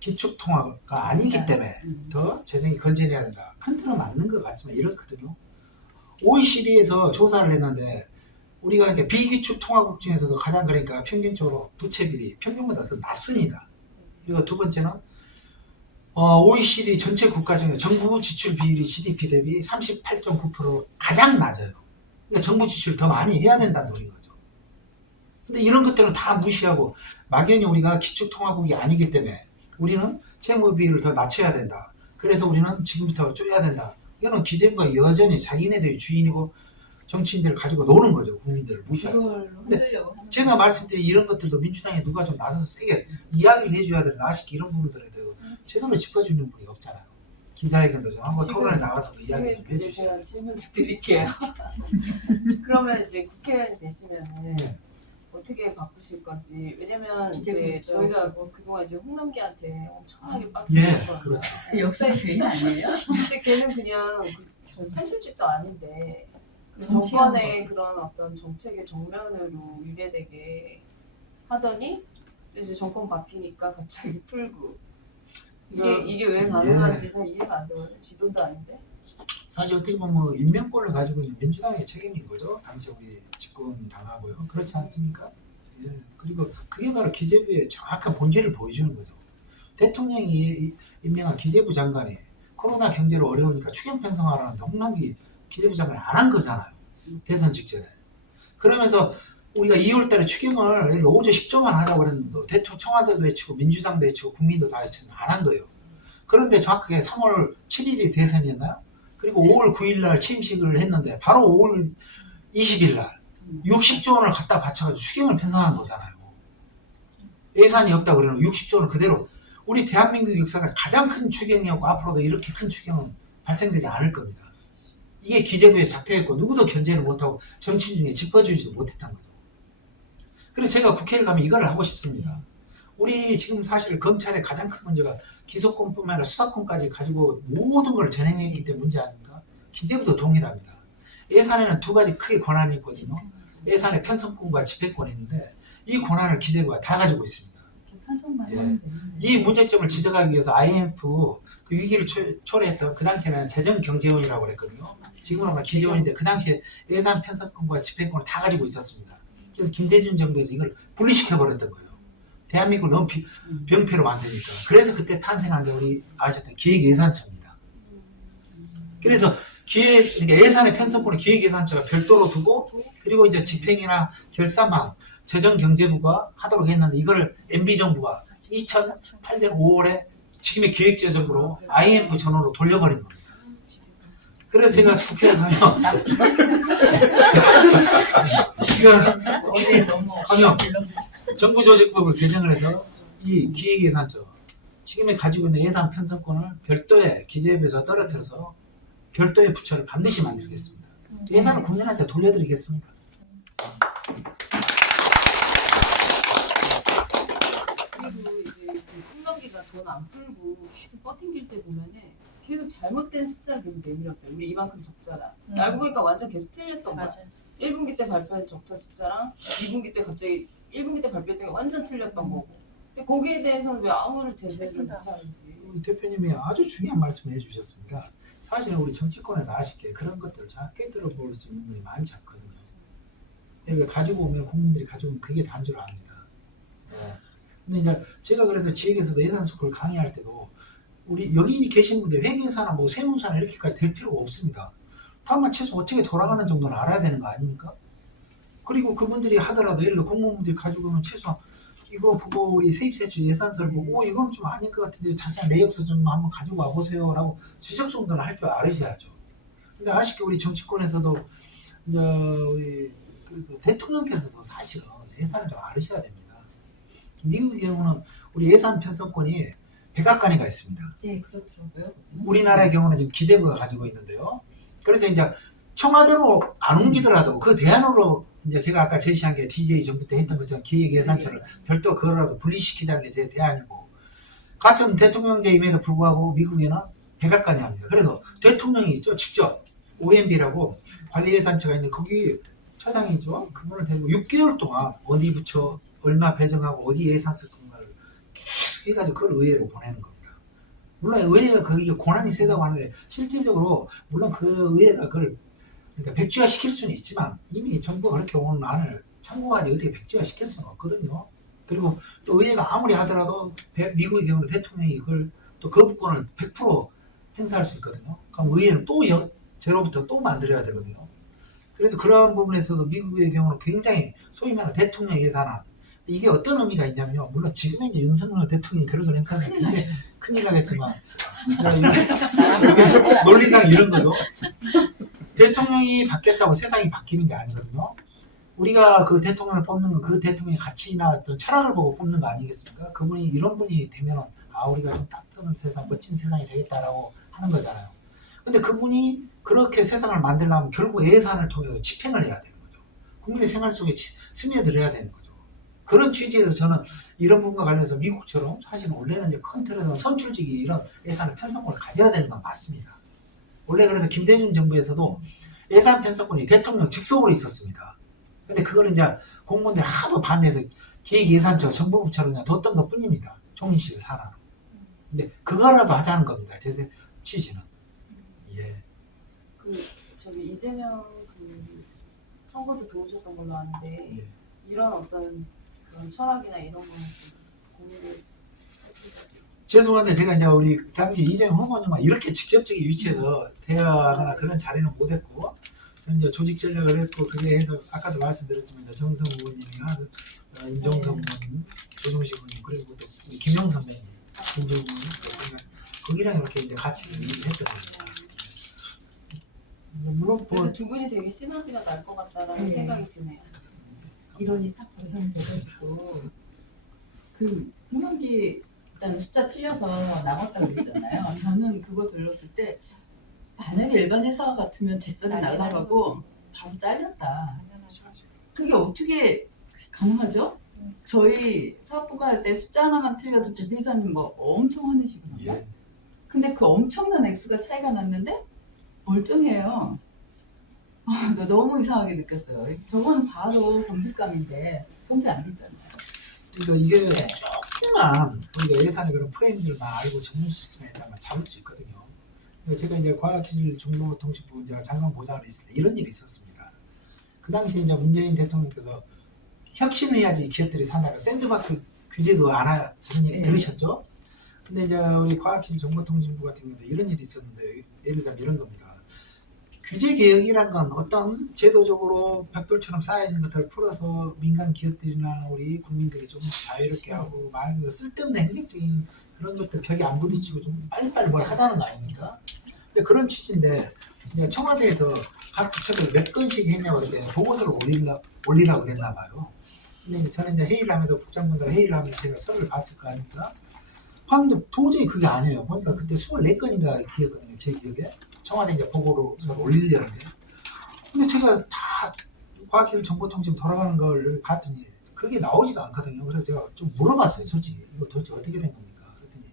기축통화가 아니기 때문에 더 재정이 건전해야 된다. 큰 틀은 맞는 것 같지만 이렇거든요. OECD에서 조사를 했는데 우리가 이렇게 비기축통화국 중에서도 가장 그러니까 평균적으로 부채 비리 평균보다 더 낮습니다. 그리고 두 번째는 OECD 전체 국가 중에 정부 지출 비율이 GDP 대비 38.9% 가장 낮아요. 그러니까 정부 지출 더 많이 해야 된다는 소리인 거죠. 근데 이런 것들은 다 무시하고 막연히 우리가 기축통화국이 아니기 때문에 우리는 채무 비율을 더 낮춰야 된다. 그래서 우리는 지금부터 줄여야 된다. 이거는 기재부가 여전히 자기네들이 주인이고 정치인들을 가지고 노는 거죠. 국민들을 무시하고. 그걸 흔들려고 하는 제가 말씀드린 이런 것들도 민주당에 누가 좀 나서서 세게 이야기를 해줘야 되는 아쉽게 이런 부분들에 대해서 최선을 짚어주는 분이 없잖아요. 기자회견도 좀 한번 토론에 나가서 이야기 좀 이제 해주시죠. 제가 질문 드릴게요. 그러면 이제 국회의원 되시면은 네. 어떻게 바꾸실 건지. 왜냐면 이제 이제 그렇죠. 저희가 뭐 그동안 이제 홍남기한테 엄청나게 예, 빡쳤거든요. 그렇죠. 그 역사의 죄인 아니에요? 근데 걔는 그냥 그 산출집도 아닌데 그 정치하는 정권의 거지. 그런 어떤 정책의 정면으로 위배되게 하더니 이제 정권 바뀌니까 갑자기 풀고 이게 왜 가능한지 잘 이해가 안 되거든요. 지도도 아닌데. 사실 어떻게 보면 뭐 인명권을 가지고 있는 민주당의 책임인 거죠. 당시 우리 집권 당하고요. 그렇지 않습니까? 예. 그리고 그게 바로 기재부의 정확한 본질을 보여주는 거죠. 대통령이 임명한 기재부 장관이 코로나 경제로 어려우니까 추경 편성하라는데 홍남기 기재부 장관이 안 한 거잖아요. 대선 직전에. 그러면서 우리가 2월 달에 추경을 5조 10조만 하자고 그랬는데 대통령 청와대도 외치고 민주당도 외치고 국민도 다 외치는데 안 한 거예요. 그런데 정확하게 3월 7일이 대선이었나요? 그리고 5월 9일 날 취임식을 했는데 바로 5월 20일 날 60조 원을 갖다 바쳐가지고 추경을 편성한 거잖아요. 예산이 없다고 그러는 60조 원을 그대로 우리 대한민국 역사상 가장 큰 추경이었고 앞으로도 이렇게 큰 추경은 발생되지 않을 겁니다. 이게 기재부의 작태였고 누구도 견제를 못하고 정치인 중에 짚어주지도 못했던 거죠. 그래서 제가 국회를 가면 이걸 하고 싶습니다. 우리 지금 사실 검찰의 가장 큰 문제가 기소권뿐만 아니라 수사권까지 가지고 모든 걸 전행했기 때문에 문제 아닙니까? 기재부도 동일합니다. 예산에는 두 가지 크게 권한이 있거든요. 예산에 편성권과 집행권이 있는데 이 권한을 기재부가 다 가지고 있습니다. 편성만 예. 하면 되는 이 문제점을 지적하기 위해서 IMF 그 위기를 초래했던 그 당시에는 재정경제원이라고 그랬거든요. 지금은 기재원인데 그 당시에 예산 편성권과 집행권을 다 가지고 있었습니다. 그래서 김대중 정부에서 이걸 분리시켜버렸던 거예요. 대한민국을 너무 병폐로 만드니까. 그래서 그때 탄생한 게 우리 아셨던 기획예산처입니다. 그래서 그러니까 예산의 편성권을 기획예산처가 별도로 두고 그리고 이제 집행이나 결산만 재정경제부가 하도록 했는데 이걸 MB정부가 2008년 5월에 지금의 기획재정부로 IMF 전원으로 돌려버린 겁니다. 그래서 제가 국회에 가면 어제 너무 가면 정부조직법을 개정을 해서 이 기획예산처 지금에 가지고 있는 예산 편성권을 별도의 기재부에서 떨어뜨려서 별도의 부처를 반드시 만들겠습니다. 예산을 국민한테 돌려드리겠습니다. 그리고 이제 그 홍남기가 돈 안 풀고 계속 버팅길 때 보면은 계속 잘못된 숫자를 계속 내밀었어요. 우리 이만큼 적자다. 알고 보니까 완전 계속 틀렸던 거야. 맞아. 1분기 때 발표한 적자 숫자랑 2분기 때 갑자기 1분기 때 발표했던 게 완전 틀렸던 거고. 근데 거기에 대해서는 왜 아무를 제재를 못하는지. 우리 대표님이 아주 중요한 말씀을 해주셨습니다. 사실은 우리 정치권에서 아쉽게 그런 것들을 잘 깨뜨려 볼 수 있는 분이 많지 않거든요. 그러니까 가지고 오면 국민들이 가져오면 그게 단 줄 압니다. 근데 이제 제가 그래서 지역에서도 예산 수급을 강의할 때도 우리 여기 계신 분들 회계사나 뭐 세무사나 이렇게까지 될 필요가 없습니다. 다만 최소 어떻게 돌아가는 정도는 알아야 되는 거 아닙니까? 그리고 그분들이 하더라도 예를 들어 공무원분들이 가지고 오면 최소 이거 보고 우리 세입세출 예산서를 보고 이건 좀 아닐 것 같은데 자세한 내역서 좀 한번 가지고 와보세요 라고 지적 정도는 할 줄 알으셔야죠. 근데 아쉽게 우리 정치권에서도 이제 우리 그 대통령께서도 사실은 예산을 좀 알으셔야 됩니다. 미국의 경우는 우리 예산 편성권이 백악관에가 있습니다. 네, 그렇더라고요. 우리나라의 경우는 지금 기재부가 가지고 있는데요. 그래서 이제 청와대로 안 옮기더라도 그 대안으로 이제 제가 아까 제시한 게 DJ 정부 때 했던 것처럼 기획예산처를 별도 그거라도 분리시키자는 게 제 대안이고, 같은 대통령제임에도 불구하고 미국에는 백악관이 합니다. 그래서 대통령이 있죠, 직접 OMB라고 관리예산처가 있는데 거기 처장이죠. 그분을 데리고 6개월 동안 어디 부처 얼마 배정하고 어디 예산 쓸 건가를 계속 해가지고 그걸 의회로 보내는 겁니다. 물론 의회가 거기 권한이 세다고 하는데 실질적으로 물론 그 의회가 그걸 그러니까 백지화 시킬 수는 있지만 이미 정부가 그렇게 온 안을 참고하지 어떻게 백지화 시킬 수는 없거든요. 그리고 또 의회가 아무리 하더라도 미국의 경우는 대통령이 그걸 또 거부권을 100% 행사할 수 있거든요. 그럼 의회는 또 제로부터 또 만들어야 되거든요. 그래서 그런 부분에서도 미국의 경우는 굉장히 소위 말하는 대통령 예산안, 이게 어떤 의미가 있냐면요. 물론 지금의 이제 윤석열 대통령이 그런 걸 행사하면 굉장히 큰일 나겠지만 논리상 이런 거죠. 대통령이 바뀌었다고 세상이 바뀌는 게 아니거든요. 우리가 그 대통령을 뽑는 건 그 대통령의 가치나 어떤 철학을 보고 뽑는 거 아니겠습니까? 그분이 이런 분이 되면은 우리가 좀 따뜻한 세상, 멋진 세상이 되겠다라고 하는 거잖아요. 근데 그분이 그렇게 세상을 만들려면 결국 예산을 통해서 집행을 해야 되는 거죠. 국민의 생활 속에 스며들어야 되는 거죠. 그런 취지에서 저는 이런 부분과 관련해서 미국처럼 사실은 원래는 이제 큰 틀에서 선출직이 이런 예산의 편성권을 가져야 되는 건 맞습니다. 원래 그래서 김대중 정부에서도 예산 편성권이 대통령 직속으로 있었습니다. 근데 그거는 이제 공무원들 하도 반대해서 기획예산처 정부부처로 그냥 뒀던 것 뿐입니다. 종인실 산하로. 근데 그거라도 하자는 겁니다. 제 취지는. 예. 저기 이재명 선거도 도우셨던 걸로 아는데 예. 이런 어떤 그런 철학이나 이런 거는 고민을 하신 적이 있어요? 죄송한데 제가 이제 우리 당시 이재명 후보님과 이렇게 직접적인 위치에서 대화하거나 그런 자리는 못했고, 저는 이제 조직 전략을 했고, 그게 해서 아까도 말씀드렸지만 정성 의원님이나 임종석 의원님, 조정식 의원님, 그리고 또 김영 선배님, 김종국 의원님, 거기랑 이렇게 이제 같이 얘기했던 겁니다. 물론 그래서 두 분이 되게 시너지가 날 것 같다라는 생각이 드네요. 이론이 딱 적용되고 있고, 그 홍영기 일단 숫자 틀려서 남았다고 그랬잖아요. 저는 그거 들었을 때 만약에 일반 회사 같으면 됐더니 날아가고 바로 잘렸다. 그게 어떻게 가능하죠? 저희 사업부가 할 때 숫자 하나만 틀려도 대표이사님 뭐 엄청 화내시거든요. 예. 근데 그 엄청난 액수가 차이가 났는데 멀쩡해요. 나 너무 이상하게 느꼈어요. 저건 바로 범죄감인데 범죄 안 됐잖아요. 그러니까 이게 조금만 우리가 예산의 그런 프레임들만 알고 전문시스템에 있다면 잡을 수 있거든요. 제가 이제 과학기술정보통신부 이제 장관 보좌관에 있을 때 이런 일이 있었습니다. 그 당시에 이제 문재인 대통령께서 혁신을 해야지 기업들이 산다고 샌드박스 규제 그거 안 하, 들으셨죠? 근데 이제 우리 과학기술정보통신부 같은 경우도 이런 일이 있었는데, 예를 들면 이런 겁니다. 규제 개혁이란 건 어떤 제도적으로 벽돌처럼 쌓여있는 것들을 풀어서 민간 기업들이나 우리 국민들이 좀 자유롭게 하고 말 그대로 쓸데없는 행정적인 그런 것들 벽에 안 부딪히고 좀 빨리빨리 뭘 하자는 거 아닙니까? 근데 그런 취지인데 이제 청와대에서 각 부처를 몇 건씩 했냐고 그랬더니 보고서를 올리라고 그랬나 봐요. 근데 저는 이제 회의를 하면서 국장분들 회의를 하면서 제가 서류를 봤을 거 아닙니까? 근데 도저히 그게 아니에요. 보니까 그때 24건인가 기억거든요. 제 기억에. 청와대 이제 보고서를 올리려는 게. 근데 제가 다 과학기술 정보통신 돌아가는 걸 봤더니 그게 나오지가 않거든요. 그래서 제가 좀 물어봤어요. 솔직히. 이거 도대체 어떻게 된 겁니까? 그랬더니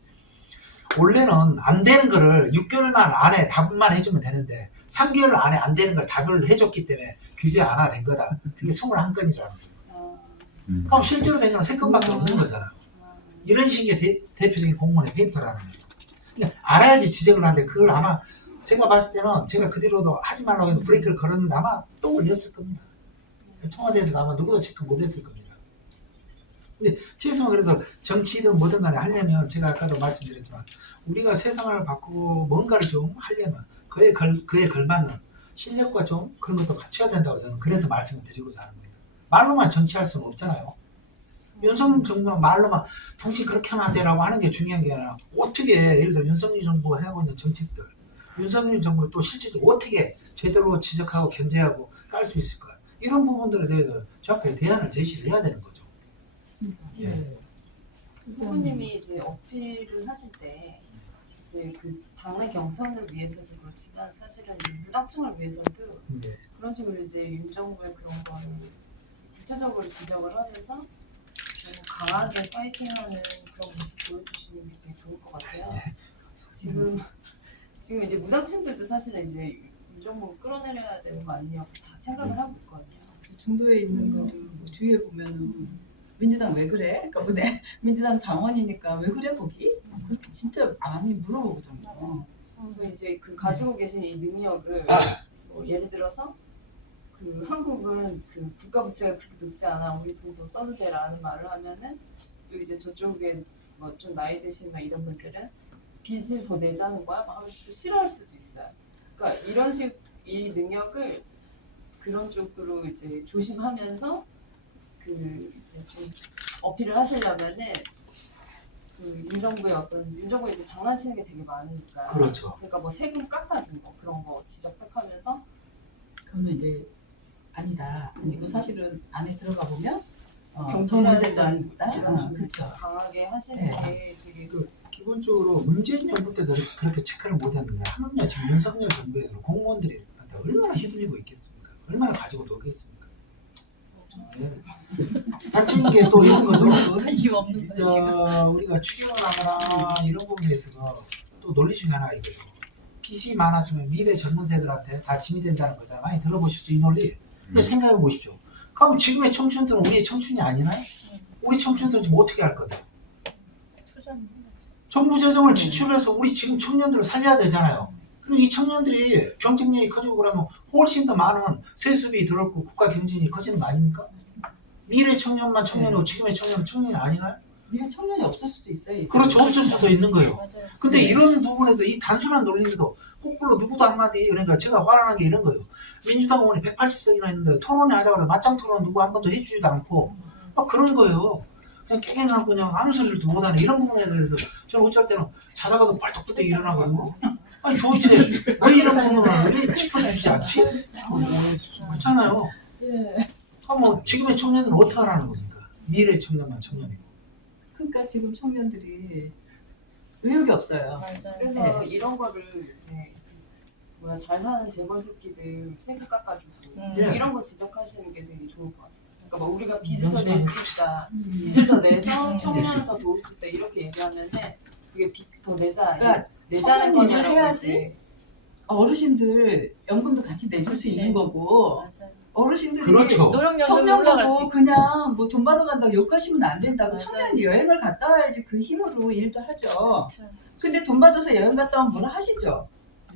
원래는 안 되는 거를 6개월만 안에 답만 해주면 되는데 3개월 안에 안 되는 걸 답을 해줬기 때문에 규제 안 하된 거다. 그게 21건이라는 거예요. 그럼 실제로 된 건 3건밖에 없는 거잖아요. 이런 식의 대표적인 공무원의 페이퍼라는 거예요. 그러니까 알아야지 지적을 하는데 그걸 아마 제가 봤을 때는 제가 그대로도 하지 말라고 해서 브레이크를 걸었는데 아마 또 올렸을 겁니다. 청와대에서 아마 누구도 체크 못했을 겁니다. 근데 최소한 그래서 정치든 뭐든 간에 하려면 제가 아까도 말씀드렸지만 우리가 세상을 바꾸고 뭔가를 좀 하려면 그에 걸맞는 실력과 좀 그런 것도 갖춰야 된다고 저는 그래서 말씀을 드리고자 하는 겁니다. 말로만 정치할 수는 없잖아요. 윤석열 정부가 말로만 당신 그렇게 하면 안 되라고 하는 게 중요한 게 아니라 어떻게 예를 들어 윤석열 정부가 해오고 있는 정책들 윤석열 정부를 또 실제로 어떻게 제대로 지적하고 견제하고 깔 수 있을까 이런 부분들에 대해서 정확하게 대안을 제시를 해야 되는 거죠. 예. 후보님이 이제 어필을 하실 때 이제 그 당내 경선을 위해서도 그렇지만 사실은 이 무당층을 위해서도 네. 그런 식으로 이제 윤 정부의 그런 거를 구체적으로 지적을 하면서 너무 강하게 파이팅하는 그런 모습 보여주시는 게 되게 좋을 것 같아요. 지금 이제 무당층들도 사실은 이제 윤 정부 끌어내려야 되는 거 아니냐고 다 생각을 하고 있거든요. 중도에 있는 분들 뭐 주위에 보면은 민주당 왜 그래? 그러니까 뭐 민주당 당원이니까 왜 그래 거기? 그렇게 진짜 많이 물어보거든요. 그래서 이제 그 가지고 계신 이 능력을 뭐 예를 들어서 그 한국은 그 국가 부채가 그렇게 높지 않아 우리 돈 더 써도 돼라는 말을 하면은 또 이제 저쪽에 뭐 좀 나이 드신 막 이런 분들은 빚을 더 내자는 거야 막 하면서 또 싫어할 수도 있어요. 그러니까 이런 식 이 능력을 그런 쪽으로 이제 조심하면서 그 이제 좀 어필을 하시려면은 그 윤정부의 윤 정부에 이제 장난치는 게 되게 많으니까. 그렇죠. 그러니까 뭐 세금 깎아준 거 그런 거 지적하면서 그러면 이제 아니다. 아니고 사실은 안에 들어가 보면 더 경제라는 문제가 아니다. 그런 식으로 그렇죠. 강하게 하시는 네. 게 되게 기본적으로 문재인 정부 때도 그렇게 체크를 못했는데 하물며 지금 윤석열 정부에서 공무원들이 얼마나 휘둘리고 있겠습니까? 얼마나 가지고 놀겠습니까? 네. 다친 게 또 이런 거죠. 우리가 추경을 하거나 이런 부분에 있어서 또 논리 중에 하나 이거죠. 빚이 많아지면 미래 젊은 세대들한테 다 짐이 된다는 거잖아요. 많이 들어보셨죠, 이 논리? 근데 생각해 보십시오. 그럼 지금의 청춘들은 우리의 청춘이 아니나요? 우리 청춘들은 지금 어떻게 할 건데? 정부 재정을 지출해서 우리 지금 청년들을 살려야 되잖아요. 그리고 이 청년들이 경쟁력이 커지고 그러면 훨씬 더 많은 세수비 들어오고 국가 경쟁력이 커지는 거 아닙니까? 미래 청년만 청년이고 지금의 청년은 청년이 아니나요? 미래 청년이 없을 수도 있어요. 그렇죠. 없을 수도 있는 거예요. 근데 이런 부분에서 이 단순한 논리에도 거꾸로 누구도 한마디 그러니까 제가 화나는 게 이런 거예요. 민주당 의원이 180석이나 있는데 토론회 하자고 해서 맞짱 토론 누구 한 번도 해주지도 않고 막 그런 거예요. 그냥 깨갱하고 그냥 아무 소리도 못하는 이런 부분에 대해서 저는 어쩔 때는 자다가도 벌떡벌떡 일어나거든요. 아니 도대체 왜 이런 부분을 왜 짚어주지 않지? 그렇잖아요. 뭐 지금의 청년들은 어떻게 하라는 겁니까? 미래 청년만 청년이고. 그러니까 지금 청년들이 의욕이 없어요. 그래서 네. 이런 거를 이제 뭐야 잘 사는 재벌 새끼들 세금 깎아주고 예. 이런 거 지적하시는 게 되게 좋을 것 같아요. 그러니까 뭐 우리가 빚을 더 낼 수 있다, 빚을 더 내서 청년을 더 도울 수 있다 이렇게 얘기하면은 그게 빚 더 내자 그러니까 내자는 청년 일을 거냐라고 해야지. 이제 어르신들 연금도 같이 내줄 수 있는 거고 어르신들이 그렇죠. 청년 보고 그냥 뭐 돈 받아간다고 욕하시면 안 된다고 청년이 여행을 갔다 와야지 그 힘으로 일도 하죠. 근데 돈 받아서 여행 갔다 오면 뭐라 하시죠?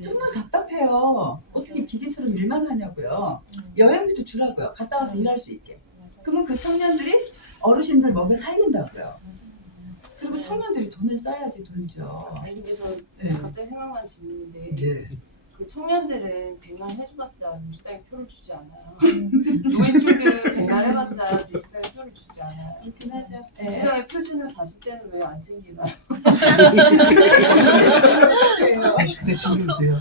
정말 답답해요. 어떻게 기계처럼 일만 하냐고요. 여행비도 주라고요. 갔다 와서 일할 수 있게. 그러면 그 청년들이 어르신들 먹여 살린다고요. 그리고 청년들이 돈을 써야지 돌죠. 아니 근데 저 네. 갑자기 생각난 질문인데 예. 그 청년들은 백날 해줘봤자 민주당이 표를 주지 않아요. 노인층들 백날 해봤자 민주당이 표를 주지 않아요. 그렇긴 하죠. 민주당의 표 주는 40대는 왜 안 챙기나요? 40대 친구들도요.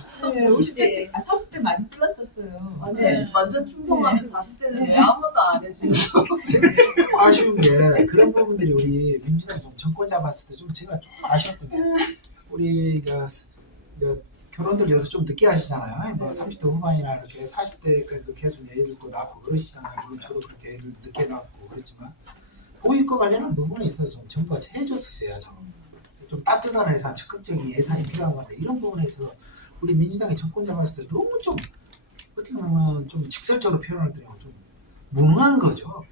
50대, 40대 많이 플렀었어요. 완전 충성하는 40대는 왜 아무것도 안 해주는 아쉬운 게 그런 부분들이 우리 민주당 좀 정권 잡았을 때 좀 제가 좀 아쉬웠던 게 우리가 결혼들 요새 좀 늦게 하시잖아요. 뭐 30대 후반이나 이렇게 40대까지도 계속 애를 또 낳고 그러시잖아요. 물론 저도 그렇게 애를 늦게 낳고 그랬지만 보육과 관련한 부분에 있어서 좀 정부가 해줬어야죠. 좀 따뜻한 예산, 적극적인 예산이 필요한 것 같아요. 이런 부분에 있어서 우리 민주당이 정권 잡았을 때 너무 좀 어떻게 보면 좀 직설적으로 표현을 드리면 좀 무능한 거죠.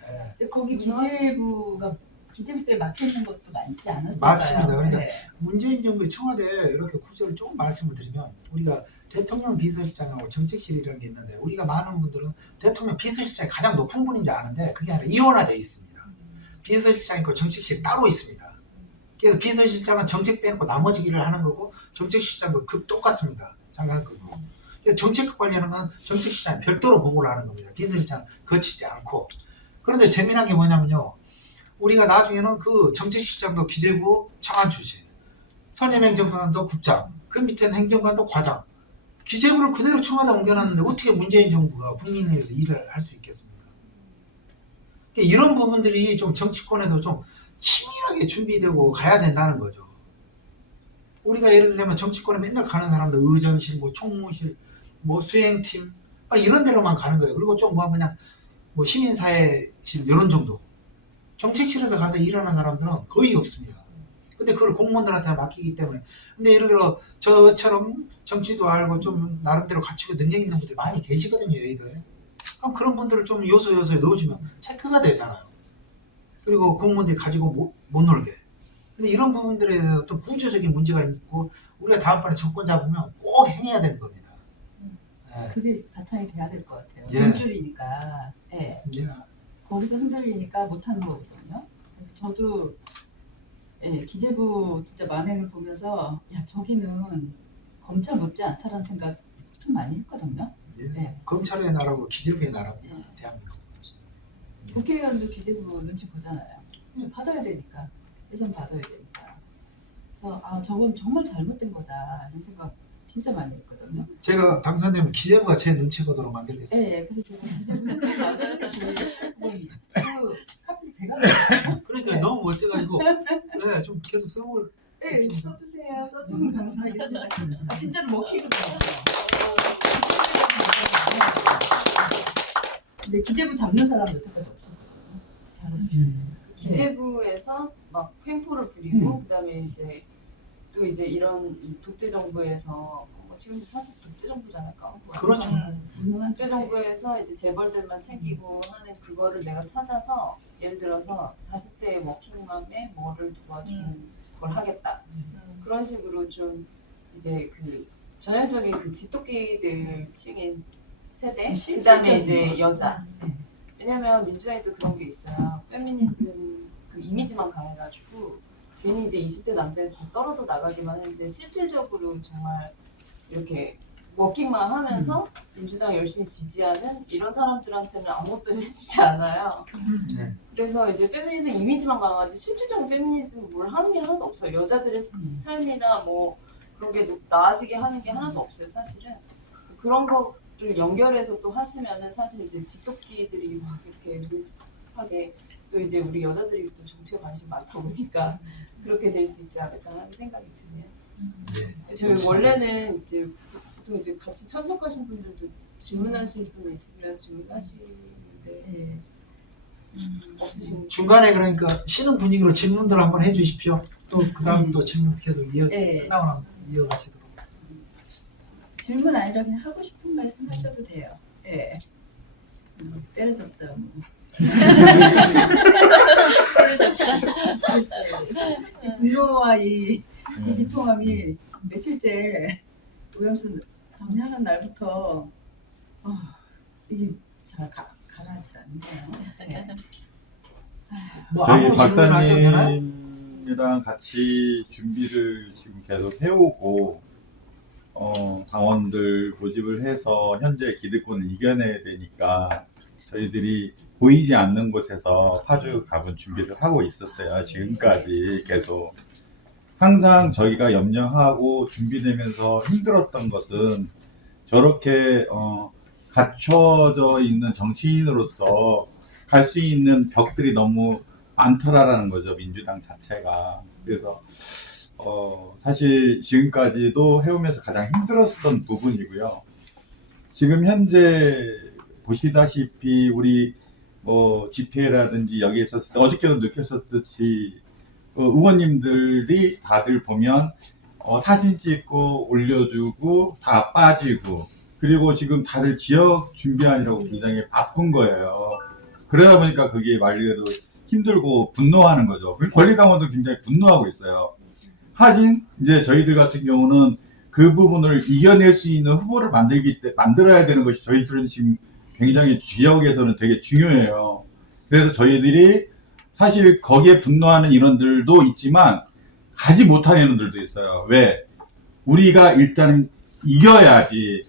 네. 거기 기재부가 기재부 때 막혀 있는 것도 많지 않았을까요? 맞습니다. 그러니까 네. 문재인 정부의 청와대에 이렇게 구조를 조금 말씀을 드리면 우리가 대통령 비서실장하고 정책실이라는 게 있는데 우리가 많은 분들은 대통령 비서실장이 가장 높은 분인지 아는데 그게 아니라 이원화되어 있습니다. 비서실장이 있고 정책실이 따로 있습니다. 그래서 비서실장은 정책 빼놓고 나머지 일을 하는 거고 정책실장도 똑같습니다. 장관 거고. 정책 관리하는 건 정책실장이 별도로 보고를 하는 겁니다. 비서실장 거치지 않고. 그런데 재미난 게 뭐냐면요. 우리가 나중에는 그 정책실장도 기재부 차관 출신, 선임행정관도 국장, 그 밑에는 행정관도 과장, 기재부를 그대로 청와대 옮겨놨는데 어떻게 문재인 정부가 국민을 위해서 일을 할 수 있겠습니까? 그러니까 이런 부분들이 좀 정치권에서 좀 치밀하게 준비되고 가야 된다는 거죠. 우리가 예를 들면 정치권에 맨날 가는 사람들 의전실, 뭐 총무실, 뭐 수행팀 이런 데로만 가는 거예요. 그리고 좀 뭐 그냥 뭐 시민사회실 이런 정도. 정책실에서 가서 일하는 사람들은 거의 없습니다. 근데 그걸 공무원들한테 맡기기 때문에. 근데 예를 들어 저처럼 정치도 알고 좀 나름대로 갖추고 능력 있는 분들이 많이 계시거든요, 여의도에. 그럼 그런 분들을 좀 요소요소에 넣어주면 체크가 되잖아요. 그리고 공무원들이 가지고 못 놀게. 근데 이런 부분들에 대해서 또 구조적인 문제가 있고 우리가 다음번에 정권 잡으면 꼭 행해야 되는 겁니다. 예. 그게 바탕이 돼야 될 것 같아요. 예. 돈줄이니까. 예. 예. 거기서 흔들리니까 못하는 거거든요. 그래서 저도 기재부 진짜 만행을 보면서 야 저기는 검찰 못지 않다라는 생각 좀 많이 했거든요. 예. 네. 검찰의 나라고 기재부의 나라고 예. 대한민국. 국회의원도 기재부 눈치 보잖아요. 받아야 되니까. 예산 받아야 되니까. 그래서 저건 정말 잘못된 거다 이런 생각 진짜 많이 했거든요. 제가 당선되면 기재부가 제 눈치 보도록 만들겠습니다. 예, 그래서 제가 기재부 카피를 제가 넣었거든요. 그러니까 너무 멋져가지고 네, 좀 계속 써볼. 네, 써주세요. 써주면 감사하겠습니다. 진짜로 먹히거든요. 근데 기재부 잡는 사람 여태까지 없었거든요. 잘해주시네요. 기재부에서 막 횡포를 부리고 그다음에 이제 또 이제 이런 이 독재 정부에서 지금 사실 독재 정부잖아요. 그렇죠. 독재 정부에서 이제 재벌들만 챙기고 하는 그거를 내가 찾아서 예를 들어서 40대의 워킹맘에 뭐를 도와주는 걸 하겠다. 그런 식으로 좀 이제 그 전형적인 그 집토끼들 층인 세대 그다음에 이제 여자. 왜냐면 민주당에도 그런 게 있어요. 페미니즘 그 이미지만 강해가지고 괜히 이제 20대 남자들이 더 떨어져 나가기만 했는데 실질적으로 정말 이렇게 워킹만 하면서 민주당 열심히 지지하는 이런 사람들한테는 아무것도 해주지 않아요. 네. 그래서 이제 페미니즘 이미지만 강하지 실질적인 페미니즘은 뭘 하는 게 하나도 없어요. 여자들의 삶이나 뭐 그런 게 나아지게 하는 게 하나도 없어요. 사실은 그런 거를 연결해서 또 하시면은 사실 이제 집토끼들이 막 이렇게 밀집하게 또 이제 우리 여자들이 또 정치에 관심이 많다 보니까 그렇게 될 수 있지 않을까 하는 생각이 드네요. 네. 저희 원래는 이제 보통 이제 같이 참석하신 분들도 질문하실 분 있으면 질문하시는데 없으신 중간에 그러니까 쉬는 분위기로 질문들 한번 해주십시오. 또 그 다음 또 질문 계속 네. 끝나고 나면 이어가시도록. 질문 아니라 그냥 하고 싶은 말씀 하셔도 돼요. 예. 때려잡자. 이 분노와 이 비통함이 며칠째 오영수 정리하는 날부터 이게 잘 가라앉질 않네요. 네. 뭐 저희 아무 질문 하셔도 되나요? 박사님이랑 같이 준비를 지금 계속 해오고 당원들 모집을 해서 현재 기득권을 이겨내야 되니까 저희들이 보이지 않는 곳에서 파주 가본 준비를 하고 있었어요. 지금까지 계속 항상 저희가 염려하고 준비되면서 힘들었던 것은 저렇게 갖춰져 있는 정치인으로서 갈 수 있는 벽들이 너무 많더라라는 거죠, 민주당 자체가. 그래서 사실 지금까지도 해오면서 가장 힘들었던 부분이고요. 지금 현재 보시다시피 우리 집회라든지 여기 있었을 때 어저께도 느꼈었듯이 의원님들이 다들 보면 사진 찍고 올려주고 다 빠지고 그리고 지금 다들 지역 준비하느라고 굉장히 바쁜 거예요. 그러다 보니까 그게 말 그대로 힘들고 분노하는 거죠. 권리당원도 굉장히 분노하고 있어요. 하진 이제 저희들 같은 경우는 그 부분을 이겨낼 수 있는 후보를 만들어야 되는 것이 저희들은 지금 굉장히 지역에서는 되게 중요해요. 그래서 저희들이 사실 거기에 분노하는 인원들도 있지만 가지 못하는 인원들도 있어요. 왜? 우리가 일단 이겨야지.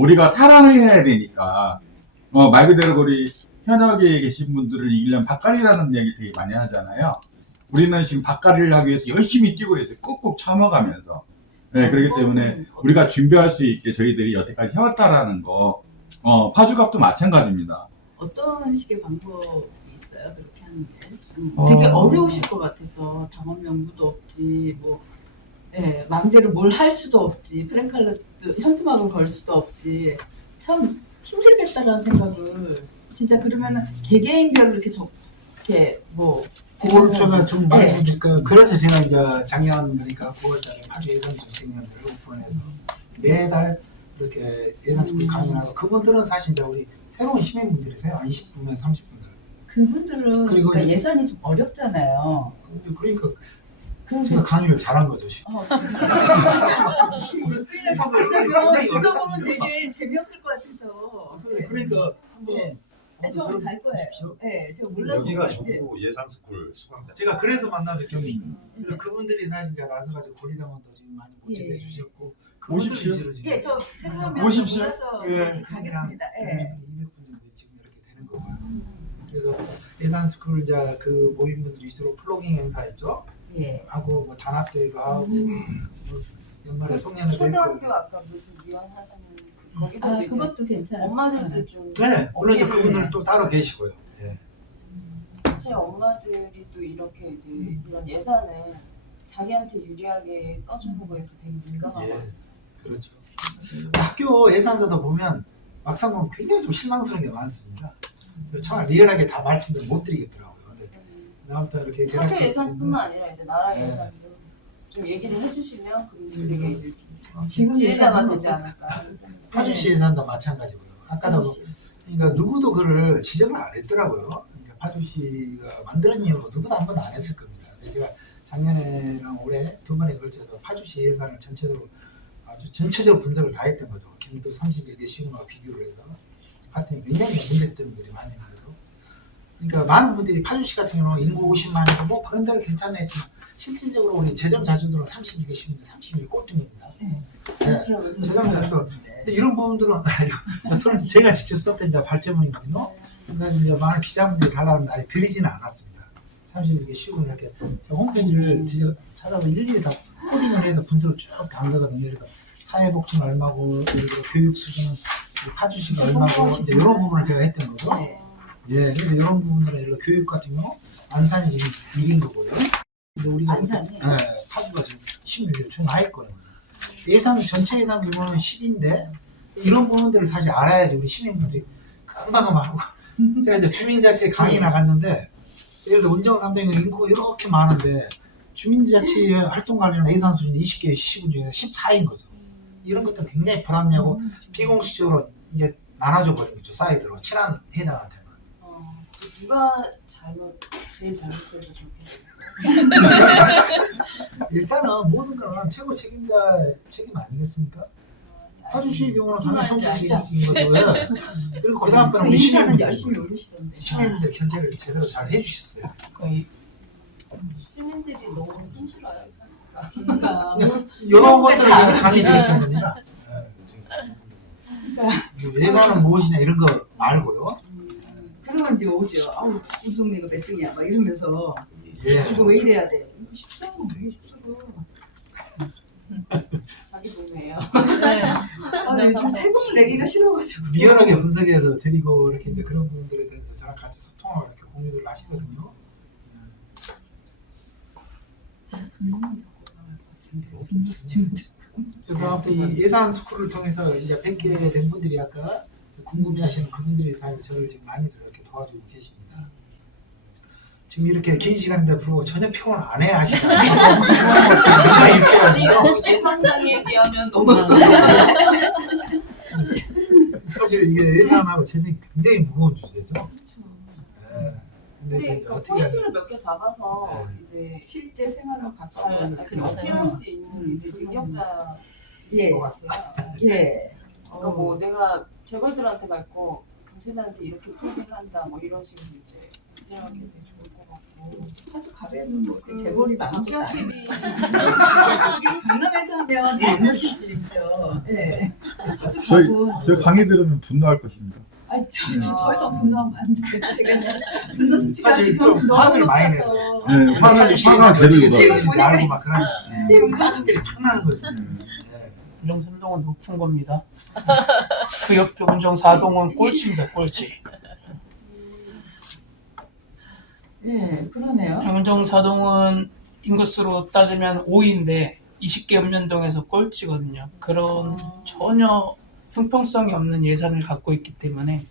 우리가 탈환을 해야 되니까. 말 그대로 우리 현역에 계신 분들을 이기려면 밭갈이라는 얘기 되게 많이 하잖아요. 우리는 지금 밭갈이를 하기 위해서 열심히 뛰고 있어요. 꾹꾹 참아가면서. 네, 그렇기 때문에 우리가 준비할 수 있게 저희들이 여태까지 해왔다라는 거, 파주갑도 마찬가지입니다. 어떤 식의 방법이 있어요? 그렇게 하는 게? 되게 어려우실 것 같아서 당원 명부도 없지 뭐 예, 마음대로 뭘 할 수도 없지. 프랭칼렛도 현수막을 걸 수도 없지. 참 힘들겠다라는 생각을 진짜 그러면은 개개인별로 이렇게 이렇게 뭐 그걸 제가 좀 네. 말씀드릴까요? 그래서 제가 이제 작년 그러니까 9월달에 파주 예산정책위원회를 오픈해서 매달 이렇게 예산정책 강연하고 그분들은 사실 이제 우리 새로운 시민분들이세요. 한 20분에 30분들. 그분들은 그리고 그러니까 이제- 예산이 좀 어렵잖아요. 그러니까 그 제가 강의를 잘한 거죠. 그래서 굉장히 듣다 보면 어렵습니다. 되게 재미없을 것 같아서. 그러니까 한번 저 갈 거예요. 네, 제가 몰라서 여기가 그런지. 전부 예산스쿨 수강자. 제가 그래서 만난 뵙경이 그래서 그분들이 사실 이제 나서가지고 권리당원도 지금 많이 모집해 예. 주셨고 오십시오. 예, 저 새로운 오십시오. 몰라서 예. 가겠습니다. 예. 200분 정도 지금 이렇게 되는 거고요. 그래서 예산스쿨 이제 그 모임분들 위주로 플로깅 행사 있죠. 예. 하고 뭐 단합대회도 하고 뭐 연말에 송년회도 초등학교 했고. 아까 무슨 위원하시는 거기서도 아, 이제 그것도 괜찮아요. 엄마들도 좀 네, 물론 이제 어깨를- 그분들 또 따로 계시고요. 예. 사실 엄마들이 또 이렇게 이제 이런 예산을 자기한테 유리하게 써주는 거에 또 되게 민감하거든요. 예, 그렇죠. 학교 예산서도 보면 막상 보면 굉장히 좀 실망스러운 게 많습니다. 그래서 참 리얼하게 다 말씀을 못 드리겠더라고요. 근데 다음부터 이렇게 학교 계략적 예산뿐만 아니라 이제 나라 네. 예산도 좀 얘기를 해주시면 그분들이 되게 이제 지금 지혜자가 예산은 되지 않을까 하는 생각이 파주시 예산도 마찬가지고요. 아까도 뭐 그러니까 누구도 그를 지적을 안 했더라고요. 그러니까 파주시가 만드는 이유로 누구도 한 번도 안 했을 겁니다. 근데 제가 작년에랑 올해 두 번에 걸쳐서 파주시 예산을 전체적으로 아주 전체적으로 분석을 다 했던 거죠. 경기도 31개 시군과 비교를 해서 봤더니 굉장히 문제점들이 많이 나죠. 그러니까 많은 분들이 파주시 같은 경우는 인구 50만이고 뭐 그런 데는 괜찮네 했지만 실질적으로 우리 재정 자주도는 31개 시군인데 31개 꼴등입니다. 네. 재정 자주도 근데 이런 부분들은 저는 제가 직접 썼던 이제 발제문이거든요. 그래서 이제 많은 기자분들이 달라는 아직 드리지는 않았습니다. 31개 시군 이렇게 제가 홈페이지를 찾아서 일일이 다 코딩을 해서 분석을 쭉 다 한 거거든요. 그래서 사회복지는 얼마고, 예를 들어 교육 수준은 파주시가 얼마고, 이제 이런 부분을 제가 했던 거죠. 예, 그래서 이런 부분들은 예를 들어 교육 같은 경우 안산이 지금 1인 거고요. 근데 우리가 안산이? 파주가 지금 16개 중하위권입니다. 예산 전체 예산 규모는 10인데 이런 부분들을 사실 알아야지 우리 시민분들이 금방 하고 제가 이제 주민자치에 강의 나갔는데 예를 들어 운정 3등은 인구가 이렇게 많은데 주민자치 활동 관련 예산 수준 20개 시군 중에 14인 거죠. 이런 것도 굉장히 불합리하고 비공식적으로 이제 나눠줘 버린 거죠. 사이드로 친한 회장한테만. 누가 제일 잘못해서 저렇게 일단은 모든 거는 최고 책임자 책임 아니겠습니까? 파주시의 경우는 당연히 선출직인 거고요. 그리고 그 다음번에 우리 인사는 시민분들 열심히 올리시던데. 시민분들 견제를 제대로 잘 해주셨어요. 시민들이 너무 힘들어요. 사니까. 그러니까 이런 것들을 제가 강의 드렸던 겁니다. 예산은 무엇이냐 이런 거 말고요. 그러면 이제 오죠. 아우 우리 동네가 몇 등이야 막 이러면서 예. 이거 왜 이래야 돼? 14는 되게 14로. 자기 동네예요. 아, 요즘 세금을 내기가 싫어가지고. 리얼하게 분석해서 드리고 이렇게 이제 그런 부분들에 대해서 저랑 같이 소통하고 이렇게 공유를 하시거든요. 그래서 아무튼 이 예산 스쿨을 통해서 이제 100개 된 분들이 아까 궁금해하시는 그분들이 사실 저를 지금 많이들 이렇게 도와주고 계십니다. 지금 이렇게 긴 시간인데 불구하고 전혀 피곤 안 해 하시잖아요. 굉장히 이렇게 아니 하시죠. 예산 단위에 비하면 너무 사실 이게 예산하고 재정이 굉장히 무거운 주제죠. 네. 근데 근데 이제 그러니까 어떻게 하냐. 포인트를 몇 개 잡아서 네. 이제 실제 생활을 같이 잘 하고 이렇게 어필할 수 있는 이제 능력자인 예. 것 같아요. 예. 그러니까 뭐 내가 재벌들한테 갈 거 당신한테 이렇게 풀게 한다 뭐 이런 식으로 이제 이야기하기 되게 좋을 것 같고. 파주 가게는 뭐 재벌이 많은 것도 아시아 아니고. TV 여기 강남에서 하면 옛날 수준이죠. 예. 파주 저희 가서 저 강의 들으면 분노할 것입니다. 아니 더 이상 분노하면 안 돼. 제가 이제 분노 수치가 사실 지금 좀 너무 화를 많이 높아서. 네, 화가 어떻게 되는 쓰는지 거예요. 알고 막 그런 짜증들이 팍 나는 거죠. 네. 운정 3동은 높은 겁니다. 그 옆에 운정 4동은 꼴찌입니다. 꼴찌. 예, 그러네요. 운정 4동은 인구수로 따지면 5위인데 20개 읍면동에서 꼴찌거든요. 그런 전혀 형평성이 없는 예산을 갖고 있기 때문에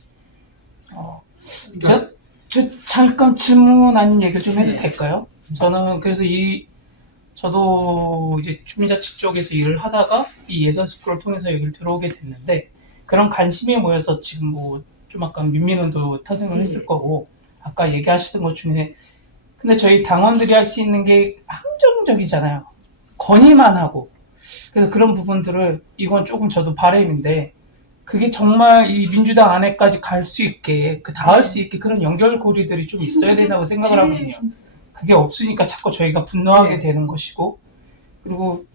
그러니까 저 잠깐 질문 아닌 얘기를 좀 해도 네. 될까요? 저는 그래서 저도 이제 주민자치 쪽에서 일을 하다가 이 예산 스쿨을 통해서 여기를 들어오게 됐는데 그런 관심이 모여서 지금 뭐 좀 아까 민민운도 탄생을 네. 했을 거고 아까 얘기하시던 것 중에 근데 저희 당원들이 할 수 있는 게 한정적이잖아요. 건의만 하고 그래서 그런 부분들을 이건 조금 저도 바람인데 그게 정말 이 민주당 안에까지 갈 수 있게 닿을 수 있게 그런 연결고리들이 좀 있어야 된다고 생각을 하거든요. 그게 없으니까 자꾸 저희가 분노하게 네. 되는 것이고 그리고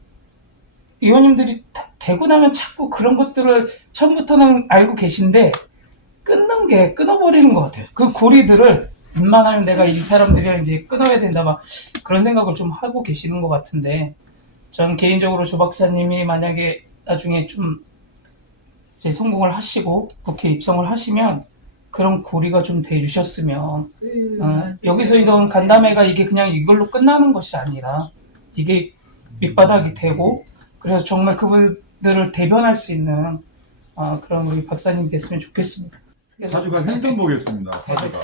의원님들이 되고 나면 자꾸 그런 것들을 처음부터는 알고 계신데 끊어버리는 것 같아요. 그 고리들을 웬만하면 내가 이 사람들이랑 이제 끊어야 된다 막 그런 생각을 좀 하고 계시는 것 같은데 저는 개인적으로 조 박사님이 만약에 나중에 좀 이제 성공을 하시고 국회 입성을 하시면 그런 고리가 좀 돼주셨으면 여기서 이런 간담회가 이게 그냥 이걸로 끝나는 것이 아니라 이게 밑바닥이 되고 그래서 정말 그분들을 대변할 수 있는 그런 우리 박사님이 됐으면 좋겠습니다. 그래서 파주가 행전 보겠습니다. 파주가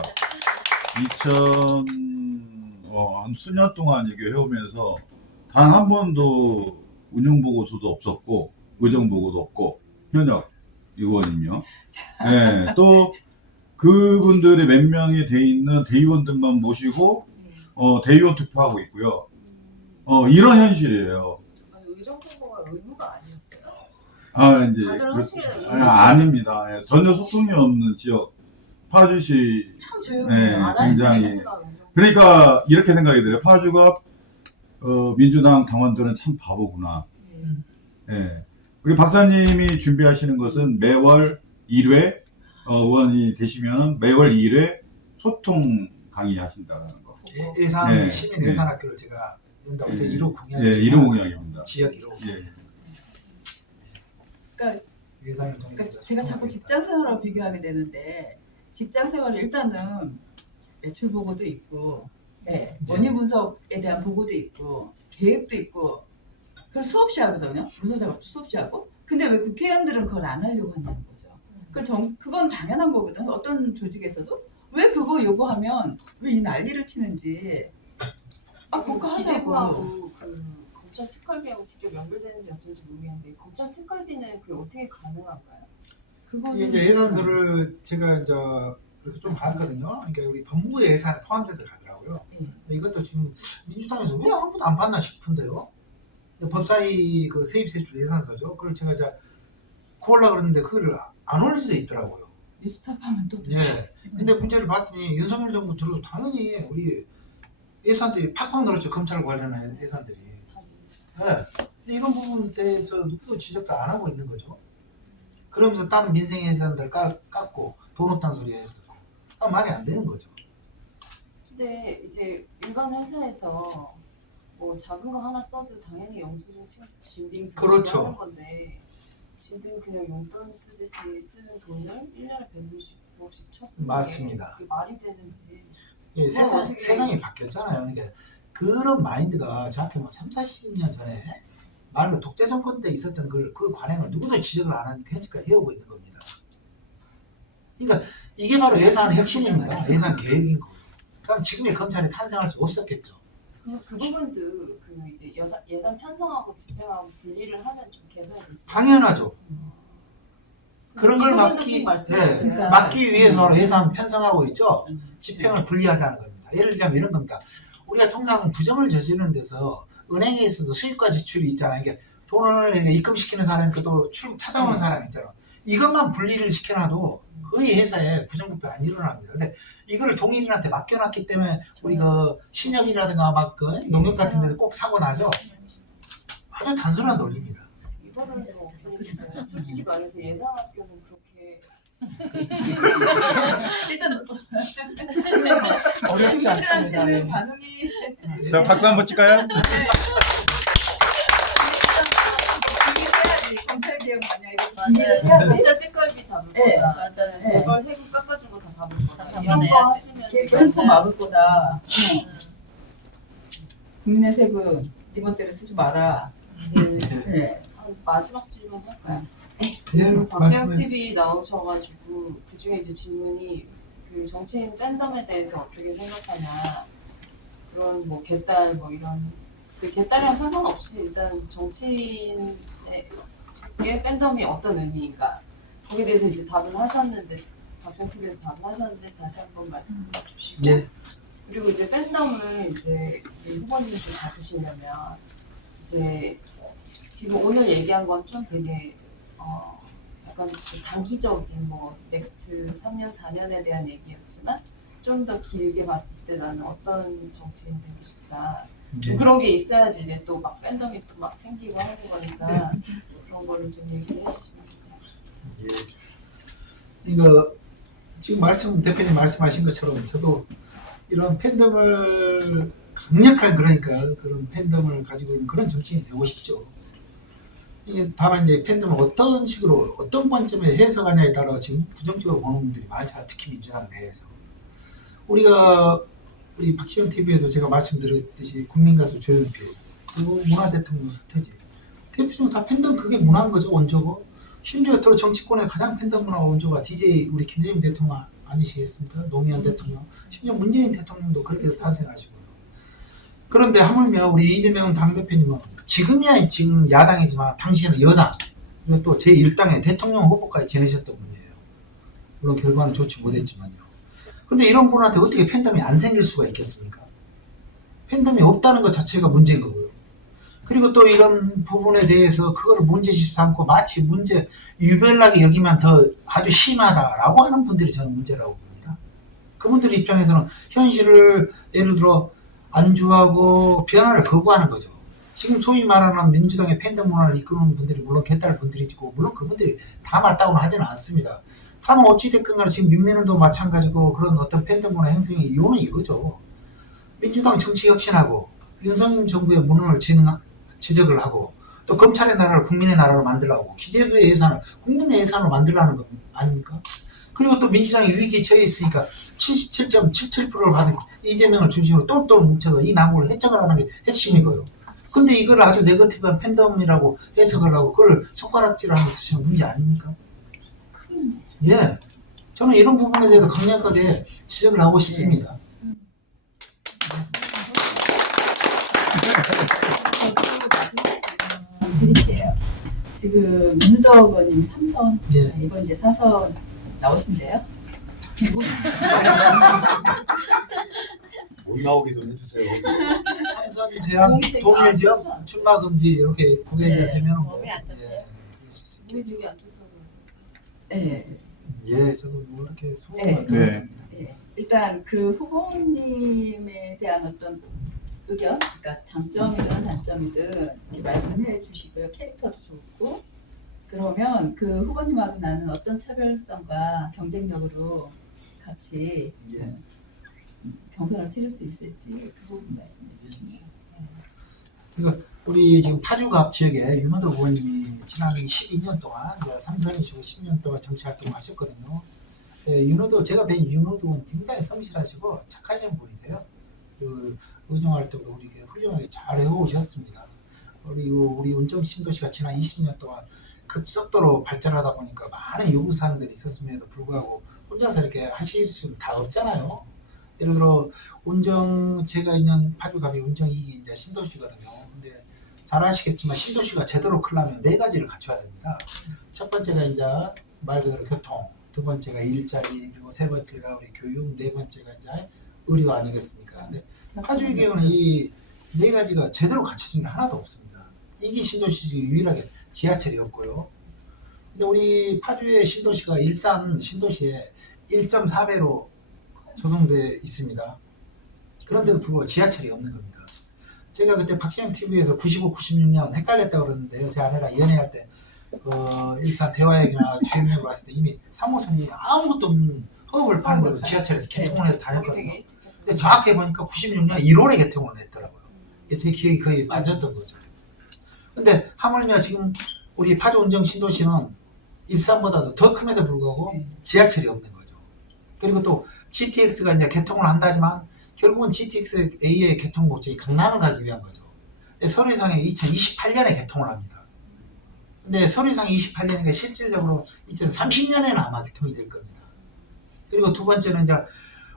한 수년 동안 이게 해오면서 단 한 번도 운영 보고서도 없었고 의정 보고도 없고 현역 의원이며 네, 또 그분들이 몇 명이 돼 있는 대의원들만 모시고 대의원 투표하고 있고요. 이런 현실이에요. 의정 보고가 의무가 아니었어요? 이제 다들 하시는 아닙니다. 예, 전혀 소통이 없는 지역 파주시. 참 조용해요. 네, 안할 수도 굉장히. 있구나, 의정. 그러니까 이렇게 생각이 들어요. 파주가 민주당 당원들은 참 바보구나. 예. 우리 박사님이 준비하시는 것은 매월 1회 의원이 되시면 매월 1회 소통 강의하신다는 거. 예산 네. 시민 네. 예산학교를 제가 연다고 제 1호 공약. 예, 1호 공약입니다. 지역 1호. 예. 그러니까 예산을 통해서 그러니까 제가 자꾸 직장 생활하고 비교하게 되는데 직장 생활은 일단은 매출 보고도 있고 원인 분석에 대한 보고도 있고 계획도 있고 그걸 수없이 하거든요. 부서작업도 수없이 하고 근데 왜 국회의원들은 그걸 안 하려고 하냐는 거죠. 그건 당연한 거거든요. 어떤 조직에서도 왜 그거 요구하면 왜 이 난리를 치는지 그거 하자고. 기재부하고 그 검찰 특활비하고 직접 연결되는지 어쩐지 모르겠는데 검찰 특활비는 그게 어떻게 가능한가요? 그거는 이게 이제 예산서를 제가 이제 이렇게 좀 봤거든요. 그러니까 우리 법무부 예산에 포함돼서 가더라고요. 근데 이것도 지금 민주당에서 왜 아무도 안 봤나 싶은데요. 법사위 그 세입세출 예산서죠. 그걸 제가 이제 구하려고 그랬는데 그걸 안 올려져 있더라고요. 리스트업하면 또 예. 근데 문제를 봤더니 윤석열 정부 들어도 당연히 우리 예산들이 팍팍 늘었죠. 검찰 관련한 예산들이. 예. 근데 이런 부분에 대해서 누구도 지적도 안 하고 있는 거죠. 그러면서 다른 민생 예산들 깎고 돈 없다는 소리 해서 말이 안 되는 거죠. 근데 이제 일반 회사에서 뭐 작은 거 하나 써도 당연히 영수증 진빙 그렇죠. 하는 건데 지들 그냥 용돈 쓰듯이 쓰는 돈을 1년에 150억씩 쳤으면 맞습니다. 그게 말이 되는지 예, 어떻게- 세상이 바뀌었잖아요. 그러니까 그런 마인드가 정확히 뭐 3, 40년 전에 말 그대로 독재 정권 때 있었던 그 관행을 누구도 지적을 안 하니까 현재까지 해오고 있는 겁니다. 그러니까 이게 바로 예산 혁신입니다. 예산 계획인 거예요. 그럼 지금의 검찰이 탄생할 수 없었겠죠. 그 부분도 그 이제 예산 편성하고 집행하고 분리를 하면 좀 개선이 될 수 있어요. 당연하죠. 그런 걸 이거는 막기, 꼭 말씀해주세요. 그러니까 막기 위해서 바로 예산 편성하고 있죠. 집행을 분리하자는 겁니다. 예를 들자면 이런 겁니다. 우리가 통상 부정을 저지르는 데서 은행에 있어서 수입과 지출이 있잖아요. 이게 돈을 입금시키는 사람이 또 찾아오는 사람이 있잖아요. 이것만 분리를 시켜놔도 거의 회사에 부정부패 안 일어납니다. 근데 이거를 동일인한테 맡겨놨기 때문에 우리 그 신협이라든가 막 그 농협 같은 데서 꼭 사고 나죠. 아주 단순한 논리입니다. 이거는 뭐 그렇죠. 솔직히 말해서 예산학교는 그렇게 일단 어렵지 않습니다. 네. 반응이 자, 박수 한번 칠까요? 검찰 개혁 맞아요. 만약에 검찰 특활비 잡을 네. 거다. 맞아요. 재벌 세금 깎아준 거 다 잡을 거다. 다 이런 거 잡아내야지. 하시면 개혁 막을 거다. 국민의 세금 이번 대로 쓰지 마라. 이제 네. 한 마지막 질문 할까요? 예, 박세영 말씀해 TV 나오셔가지고 그 중에 이제 질문이 그 정치인 팬덤에 대해서 어떻게 생각하냐 그런 뭐 개딸 뭐 이런 그 개딸이랑 상관없이 일단 정치인의 팬덤이 어떤 의미인가 거기에 대해서 이제 답은 하셨는데 박세영 TV에서 답은 하셨는데 다시 한번 말씀해 주시고 예. 그리고 이제 팬덤을 이제 우리 후보님이 좀 가지시려면 이제 지금 오늘 얘기한 건 좀 되게 약간 단기적인 뭐 넥스트 3년 4년에 대한 얘기였지만 좀 더 길게 봤을 때 나는 어떤 정치인 되고 싶다 좀 그런 게 있어야지 이제 또 막 팬덤이 또 막 생기고 하는 거니까 그런 거를 좀 얘기를 해주시면 감사하겠습니다. 예. 이거 지금 대표님 말씀하신 것처럼 저도 이런 팬덤을 강력한 그러니까 그런 팬덤을 가지고 있는 그런 정치인이 되고 싶죠. 이게 다만 이제 팬덤을 어떤 식으로 어떤 관점에 해석하냐에 따라 지금 부정적으로 보는 분들이 많잖아요. 특히 민주당 내에서. 우리 박시영 TV에서 제가 말씀드렸듯이 국민가수 조용필 그리고 문화대통령 서태지 대표적으로 다 팬덤 그게 문화인 거죠 원조고 심지어 더 정치권의 가장 팬덤 문화 원조가 DJ 우리 김대중 대통령 아니시겠습니까? 노무현 대통령 심지어 문재인 대통령도 그렇게 해서 탄생하시고요. 그런데 하물며 우리 이재명 당대표님은 지금이야 지금 야당이지만 당시에는 여당 그리고 또 제1당의 대통령 후보까지 지내셨던 분이에요. 물론 결과는 좋지 못했지만요. 근데 이런 분한테 어떻게 팬덤이 안 생길 수가 있겠습니까? 팬덤이 없다는 것 자체가 문제인 거고요. 그리고 또 이런 부분에 대해서 그거를 문제짓지 않고 마치 문제 유별나게 여기면 더 아주 심하다라고 하는 분들이 저는 문제라고 봅니다. 그분들 입장에서는 현실을 예를 들어 안주하고 변화를 거부하는 거죠. 지금 소위 말하는 민주당의 팬덤 문화를 이끄는 분들이 물론 개딸 분들이고 물론 그분들이 다 맞다고는 하지는 않습니다. 다만 어찌됐건 간에 지금 민민은도 마찬가지고 그런 어떤 팬덤 문화 형성의 이유는 이거죠. 민주당 정치 혁신하고 윤석열 정부의 무능을 지적을 하고 또 검찰의 나라를 국민의 나라로 만들려고 기재부의 예산을 국민의 예산으로 만들려는 거 아닙니까? 그리고 또 민주당이 위기에 처해 있으니까 77.77%를 받은 이재명을 중심으로 똘똘 뭉쳐서 이 난국을 해적하라는 게 핵심이고요. 근데 이걸 아주 네거티브한 팬덤이라고 해석을 하고 그걸 손가락질하는 게 사실 문제 아닙니까? 예, 저는 이런 부분에 대해서 강력하게 지적을 하고 싶습니다. 드릴게요. 지금 윤우덕 의원님 3선 예. 이번 이제 4선 나오신대요? 못 나오게 좀 해주세요. 삼선 제한, 동일 지역, 출마 금지 이렇게 고개가 네. 되면 몸이 안 좋대요. 몸이 되게 안 좋다고 네. 예, 저도 뭐 이렇게 네. 소문을 들었습니다. 네. 일단 그 후보님에 대한 어떤 의견, 그러니까 장점이든 단점이든 이렇게 말씀해 주시고요. 캐릭터도 좋고 그러면 그 후보님하고 나는 어떤 차별성과 경쟁력으로 같이 예. 경선을 치를 수 있을지 그 부분 말씀해 주시면. 그리고 우리 지금 파주갑 지역에 윤호덕 의원님이 지난 12년 동안 삼선이시고 10년 동안 정치 활동을 하셨거든요. 예, 제가 뵌 윤호덕 의원 굉장히 성실하시고 착하신 분이세요. 그 의정 활동도 우리 훌륭하게 잘 해오셨습니다. 그리고 우리 운정 신도시가 지난 20년 동안 급속도로 발전하다 보니까 많은 요구사항들이 있었음에도 불구하고 혼자서 이렇게 하실 수는 다 없잖아요. 예를 들어 제가 있는 파주갑이 운정 2기 이제 신도시거든요. 근데 잘 아시겠지만 신도시가 제대로 크려면 4가지를 갖춰야 됩니다. 첫 번째가 이제 말 그대로 교통, 두 번째가 일자리, 그리고 세 번째가 우리 교육, 네 번째가 이제 의료 아니겠습니까? 근데 파주의 경우는 이 4가지가 제대로 갖춰진 게 하나도 없습니다. 2기 신도시 유일하게 지하철이 없고요. 근데 우리 파주의 신도시가 일산 신도시에 1.4배로 조성돼 있습니다. 그런데도 불구하고 지하철이 없는 겁니다. 제가 그때 박시영 TV에서 95, 96년 헷갈렸다고 그러는데요. 제 아내랑 연애할 때 일산 대화역이나 주행역으로 왔을 때 이미 3호선이 아무것도 없는 허브를 파는 대로 지하철에서 개통을 해서 다녔거든요. 근데 정확히 보니까 96년 1월에 개통을 했더라고요. 제 기억이 거의 맞았던 거죠. 근데 하물며 지금 우리 파주 운정 신도시는 일산보다도 더 큼에도 불구하고 지하철이 없는 거죠. 그리고 또 GTX가 이제 개통을 한다지만 결국은 GTX A의 개통 목적이 강남을 가기 위한 거죠. 서류상에 2028년에 개통을 합니다. 근데 서류상에 28년이니까 실질적으로 2030년에는 아마 개통이 될 겁니다. 그리고 두 번째는 이제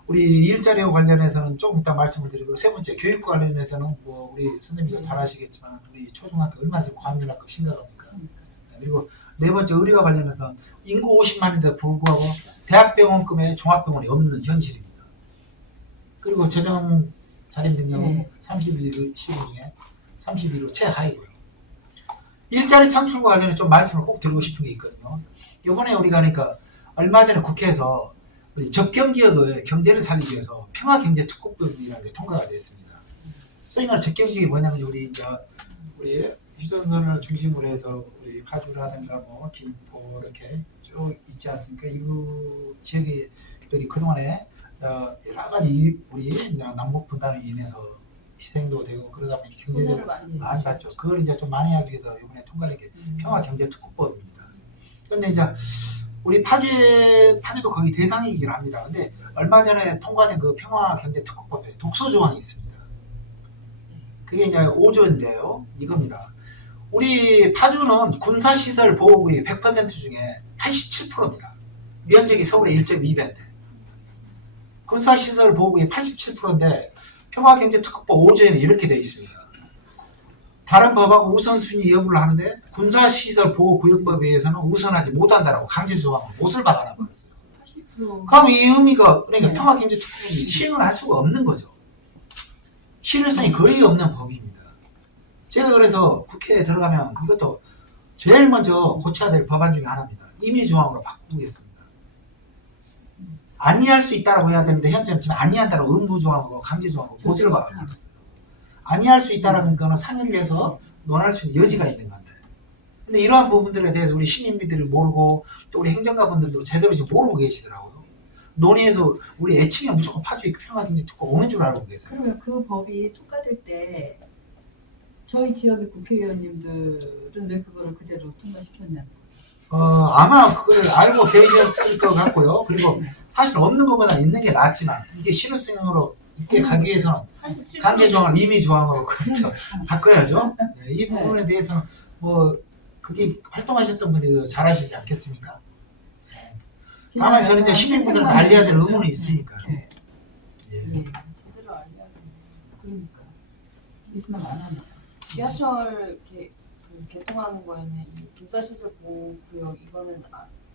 우리 일자리와 관련해서는 조금 이따 말씀을 드리고, 세 번째 교육과 관련해서는 뭐 우리 선생님도 잘 아시겠지만 우리 초중학교 얼마나 지금 과밀학급 심각합니까? 그리고 네 번째 의료와 관련해서 인구 50만인데 불구하고 대학병원급의 종합병원이 없는 현실입니다. 그리고 재정 자립 능력은 31위 중에 31위로 최하위고요. 일자리 창출과 관련해 좀 말씀을 꼭 드리고 싶은 게 있거든요. 이번에 우리가 그러니까 얼마 전에 국회에서 우리 접경 지역의 경제를 살리기 위해서 평화경제특구법이라는 게 통과가 됐습니다. 소위 말해 접경 지역이 뭐냐면 우리 휴전선을 중심으로 해서 우리 파주라든가 뭐 김포 이렇게 쭉 있지 않습니까? 이 지역들이 그동안에 여러 가지 우리 남북 분단으로 인해서 희생도 되고 그러다 보니 경제적으로 많이 받죠. 그걸 이제 좀 만회하기 위해서 이번에 통과된 게 평화경제특구법입니다. 그런데 이제 우리 파주도 거기 대상이긴 합니다. 근데 얼마 전에 통과된 그 평화경제특구법에 독소 조항이 있습니다. 그게 이제 5조인데요. 이겁니다. 우리 파주는 군사시설 보호구역 100% 중에 87%입니다. 면적이 서울의 1.2배인데 군사시설 보호구역 87%인데 평화경제특구법 5조에는 이렇게 되어 있습니다. 다른 법하고 우선순위 여부를 하는데 군사시설 보호구역법에 의해서는 우선하지 못한다라고 강제조항으로 못을 박아놔버렸어요. 80%. 그럼 이 의미가 그러니까 네. 평화경제특구법이 시행을 할 수가 없는 거죠. 실효성이 거의 없는 법입니다. 제가 그래서 국회에 들어가면 이것도 제일 먼저 고쳐야 될 법안 중에 하나입니다. 임의조항으로 바꾸겠습니다. 아니할 수 있다라고 해야 되는데 현재는 지금 아니한다라고 의무조항으로 강제조항으로 못을 박아버렸어요. 아니할 수 있다라는 거는 상의를 해서 논할 수 있는 여지가 있는 건데. 근데 이러한 부분들에 대해서 우리 시민들이 모르고 또 우리 행정가분들도 제대로 지금 모르고 계시더라고요. 논의해서 우리 애칭에 무조건 파주에 평화경제특구 오는 줄 알고 계세요. 그러면 그 법이 통과될 때 저희 지역의 국회의원님들은 왜 그거를 그대로 통과시켰냐는 아마 그걸 알고 계셨을 것 같고요. 그리고 사실 없는 것보다 있는 게 낫지만 이게 실효성으로 있게 가기 위해서는 87% 강제조항을 임의조항으로 그렇죠. 바꿔야죠. 네, 이 부분에 대해서는 뭐 그게 활동하셨던 분들이 잘 아시지 않겠습니까? 다만 저는 이제 시민분들은 알려야 될 의무는 있으니까요. 네. 예. 네. 제대로 알려야 돼. 그러니까 있으나 마나나. 지하철 개통하는 거에는 이 군사시설 보호구역 이거는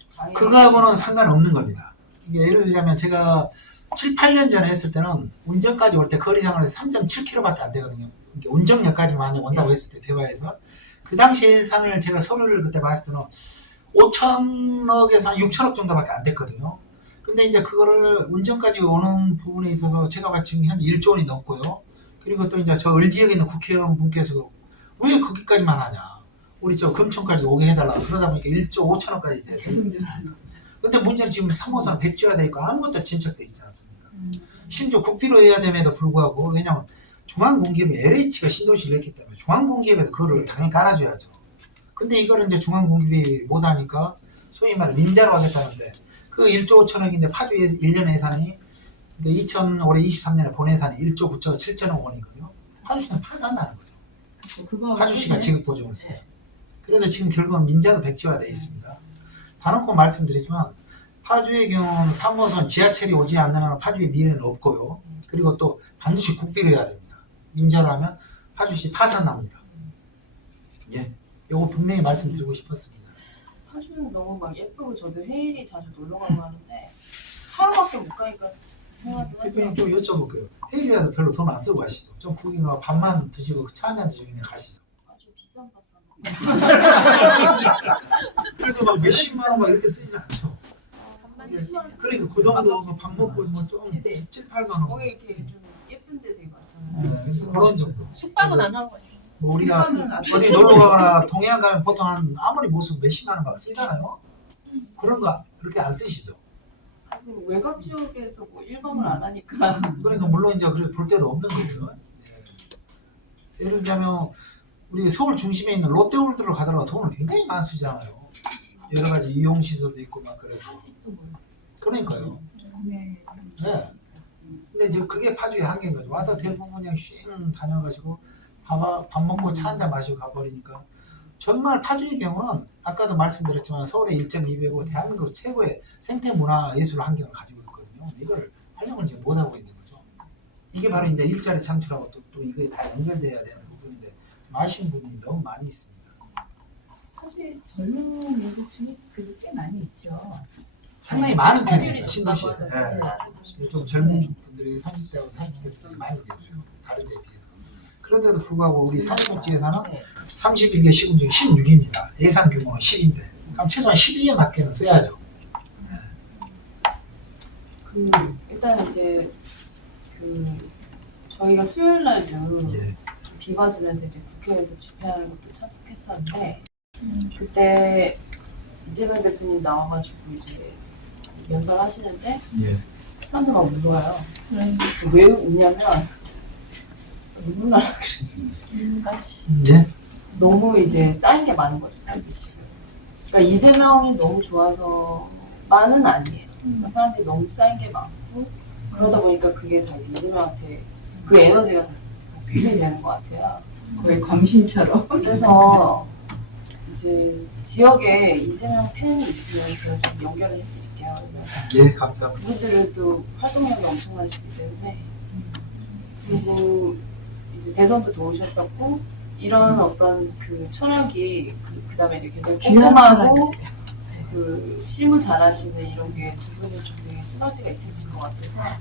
장애 그거하고는 상관없는 겁니다. 이게 예를 들자면 제가 7, 8년 전에 했을 때는 운전까지 올 때 거리상으로 3.7km밖에 안 되거든요. 이게 운정역까지만 온다고 했을 때 대화에서 그 당시 예산을 제가 서류를 그때 봤을 때는 5천억에서 한 6천억 정도밖에 안 됐거든요. 근데 이제 그거를 운전까지 오는 부분에 있어서 제가 봤을 때 지금 한 1조 원이 넘고요. 그리고 또 이제 저 을지역에 있는 국회의원 분께서도 왜 거기까지만 하냐. 우리 저 금천까지 오게 해달라. 그러다 보니까 1조 5천억까지 이제. 계속 늘어나는. 근데 문제는 지금 3호선 백지화되어 있고 아무것도 진척되어 있지 않습니까? 심지어 국비로 해야 됨에도 불구하고 왜냐하면 중앙공기업이 LH가 신도시를 냈기 때문에 중앙공기업에서 그거를 당연히 깔아줘야죠. 근데 이거를 이제 중앙공기업이 못하니까 소위 말해 민자로 하겠다는데 그 1조 5천억인데 파주의 1년 예산이 그러니까 올해 23년에 본 예산이 1조 9천 7천억 원이거든요. 파주시는 파산나는 거죠. 그렇죠. 그거 파주시가 네. 지급 보증을 써요. 그래서 지금 결국은 민자도 백지화되어 있습니다. 단언코 말씀드리지만 파주의 경우는 3호선 지하철이 오지 않는 한은 파주의 미래는 없고요. 그리고 또 반드시 국비로 해야 됩니다. 민자로 하면 파주시 파산납니다. 예, 요거 분명히 말씀드리고 싶었습니다. 파주는 너무 막 예쁘고 저도 해일이 자주 놀러 가고 하는데 차로밖에 못 가니까 생각도 대표님 좀 여쭤볼게요. 해외에 가서 별로 돈 안 쓰고 가시죠? 좀 구경하고 밥만 드시고 차 한잔 드시고 그냥 가시죠. 아주 비싼 밥 사 먹고 그래서 막 몇십만 원 막 이렇게 쓰지 않죠. 밥만 10만 원 그러니까 그 정도 밥 먹고 뭐좀 7, 8만 원. 거기 이렇게 좀 예쁜 데 되게 많잖아요. 네, 그런 정도. 숙박은 안 하고 가요. 뭐 우리가 숙박은 안 어디 놀러 가거나 동해안 가면 보통 한 아무리 모습 몇십만 원 막 쓰잖아요. 그런 거 그렇게 안 쓰시죠. 그 외곽 지역에서 뭐 일방을 안 하니까 그러니까 물론 이제 그래도 볼 데도 없는 거죠. 예. 예를 들자면 우리 서울 중심에 있는 롯데월드로 가더라도 돈을 굉장히 많이 쓰잖아요. 여러 가지 이용 시설도 있고 막 그래서. 사진도 뭐. 그러니까요. 네. 네. 근데 이제 그게 파주의 한계인 거죠. 와서 대부분 그냥 쉬 다녀가지고 밥 먹고 차 한잔 마시고 가버리니까 정말 파주의 경우는 아까도 말씀드렸지만 서울의 1.2배고 대한민국 최고의 생태 문화 예술 환경을 가지고 있거든요. 이걸 활용을 지금 못하고 있는 거죠. 이게 바로 이제 일자리 창출하고 또 이거에 다 연결돼야 되는 부분인데 아쉬운 부분이 너무 많이 있습니다. 사실 젊은 민족 중에 그게 꽤 많이 있죠. 상당히 많은 출산율이 편입니다. 신도시에서. 높다고 예. 좀 젊은 분들이 30대하고 40대들이 많이 계세요. 다른 데에 비해서. 그런데도 불구하고 우리 사회복지예산은 네. 31개 시군 중에 16입니다. 예산 규모는 10인데 그럼 최소한 12에 맞게는 써야죠. 일단 이제 저희가 수요일 날도 예. 비 맞으면서 이제 국회에서 집회하는 것도 참석했었는데 그때 이재명 대표님 나와가지고 이제 연설하시는데 예. 사람들 막 울어요. 왜 우냐면 눈물 나라 예. 너무 이제 쌓인 게 많은 거죠. 그러니까 이재명이 너무 좋아서만은 아니에요. 그러니까 사람들이 너무 쌓인 게 많고 그러다 보니까 그게 다 이제 이재명한테 그 에너지가 다 집중이 되는 것 같아요. 거의 광신처럼. 그래서 이제 지역에 이재명 팬이 있으면 제가 좀 연결을 해드릴게요. 그러면 예, 감사합니다. 그분들은 또 활동량이 엄청나시기 때문에 그리고 이제 대선도 도우셨었고 이런 어떤 그 천역이 그다음에 이제 굉장히 꼼꼼하고 그 실무 잘하시는 이런 게 두 분은 좀 되게 시너지가 있으실 것 같아서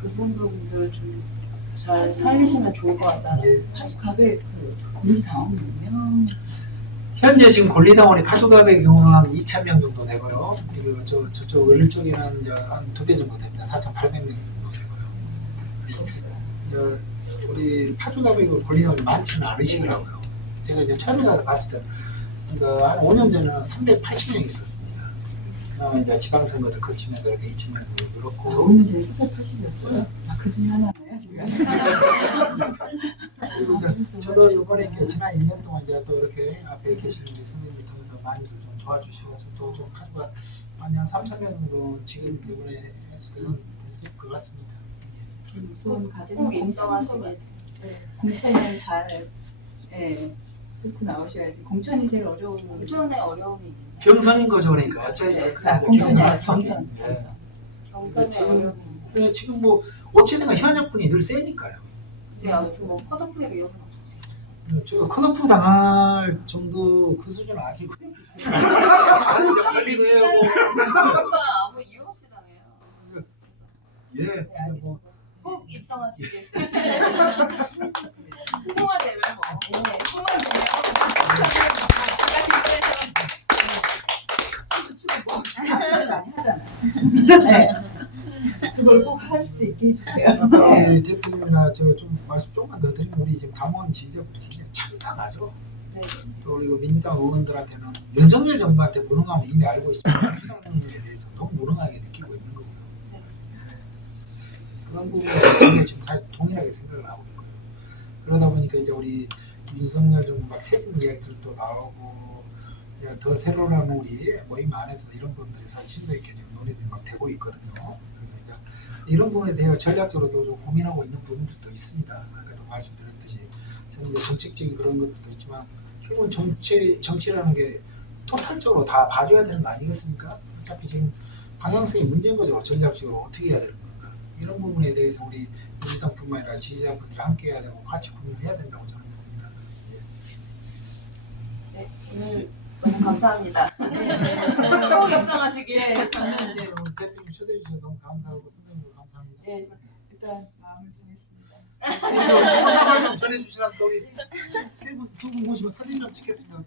그분 부분도 좀 잘 살리시면 좋을 것 같다는. 예. 파주갑에 민주당원이면 현재 지금 권리당원이 파주갑의 경우는 한 2,000명 정도 되고요. 그리고 저쪽 을릴 쪽에는 한 2배 정도 됩니다. 4,800명 정도 되고요. 우리 파주갑의 권리당원이 많지는 않으시더라고요. 제가 이제 처음에 가서 봤을 때 한 5년 전에는 380명 있었습니다. 그다음에 이제 지방선거를 거치면서 이렇게 2,000명으로 늘었고. 5년 전에 480이었어요. 그 중에 하나네요 지금. 그리고 이제 저도 이번에 이렇게 지난 1년 동안 이제 또 이렇게 앞에 계시는 우리 선생님을 통해서 많이들 좀 도와주셔가지고 또 좀 파주가 많이 한 3,000명으로 지금 이번에 했을 때는 됐을 것 같습니다. 우선 가지고 꼭 입성하시면 공천을 잘 뚫고 나오셔야지. 공천이 제일 어려운. 공천에 어려움이 있는데 경선인 거죠, 그러니까. 공천이 아니라 경선. 경선에 지금- 어려움이 있는데 네, 지금 뭐 어쨌든 현역분이 늘 세니까요. 근데 아무튼 뭐 컷오프의 위협은 없으시겠죠. 저 컷오프 당할 정도 그 수준은 아니고요. 이제 걸리고 해요. 뭔가 아무 이유 없이 당해요. 그래서 예, 네, 근데 알겠습니다. 뭐 꼭 입성하시길. 후보가 되면 뭐. 네, 후보가 되면 많이 하잖아요. 그걸 꼭 할 수 있게 해주세요. 우리 대표님이나 저 좀 말씀 조금만 더 드리면 우리 지금 당원 지지자분들이 굉장히 참담하죠. 네. 또 그리고 민주당 의원들한테는 윤석열 정부한테 무능함을 이미 알고 있지만 민주당에 대해서 너무 무능하게 느끼고 있는 거고요. 네. 그런 부분에 지금 다 동일하게 생각을 하고 있고요. 그러다 보니까 이제 우리 윤석열 정부 막 퇴진 이야기들도 나오고 더 새로운 우리 모임 안에서 이런 부분들이 사실 심도 있게 지금 논의들이 막 되고 있거든요. 그래서 이제 이런 부분에 대해 전략적으로도 좀 고민하고 있는 부분들도 있습니다. 아까도 말씀드렸듯이 저는 이제 정책적인 그런 것들도 있지만 결국은 정치라는 게 토탈적으로 다 봐줘야 되는 거 아니겠습니까? 어차피 지금 방향성이 문제인 거죠. 전략적으로 어떻게 해야 되는 건가. 이런 부분에 대해서 우리 민주당뿐만 아니라 지지자분들이 함께 해야 되고 같이 고민해야 된다고 저는 봅니다. 예. 네, 오늘 너무 감사합니다. 꼭 입성하시길. 저는 이제 오늘 대표님 초대해 주셔서 너무 감사하고 선생님도 감사합니다. 네, 일단 마음을 정했습니다. 좀 전해주시라니까 우리 두 분 모시고 사진 좀 찍겠습니다.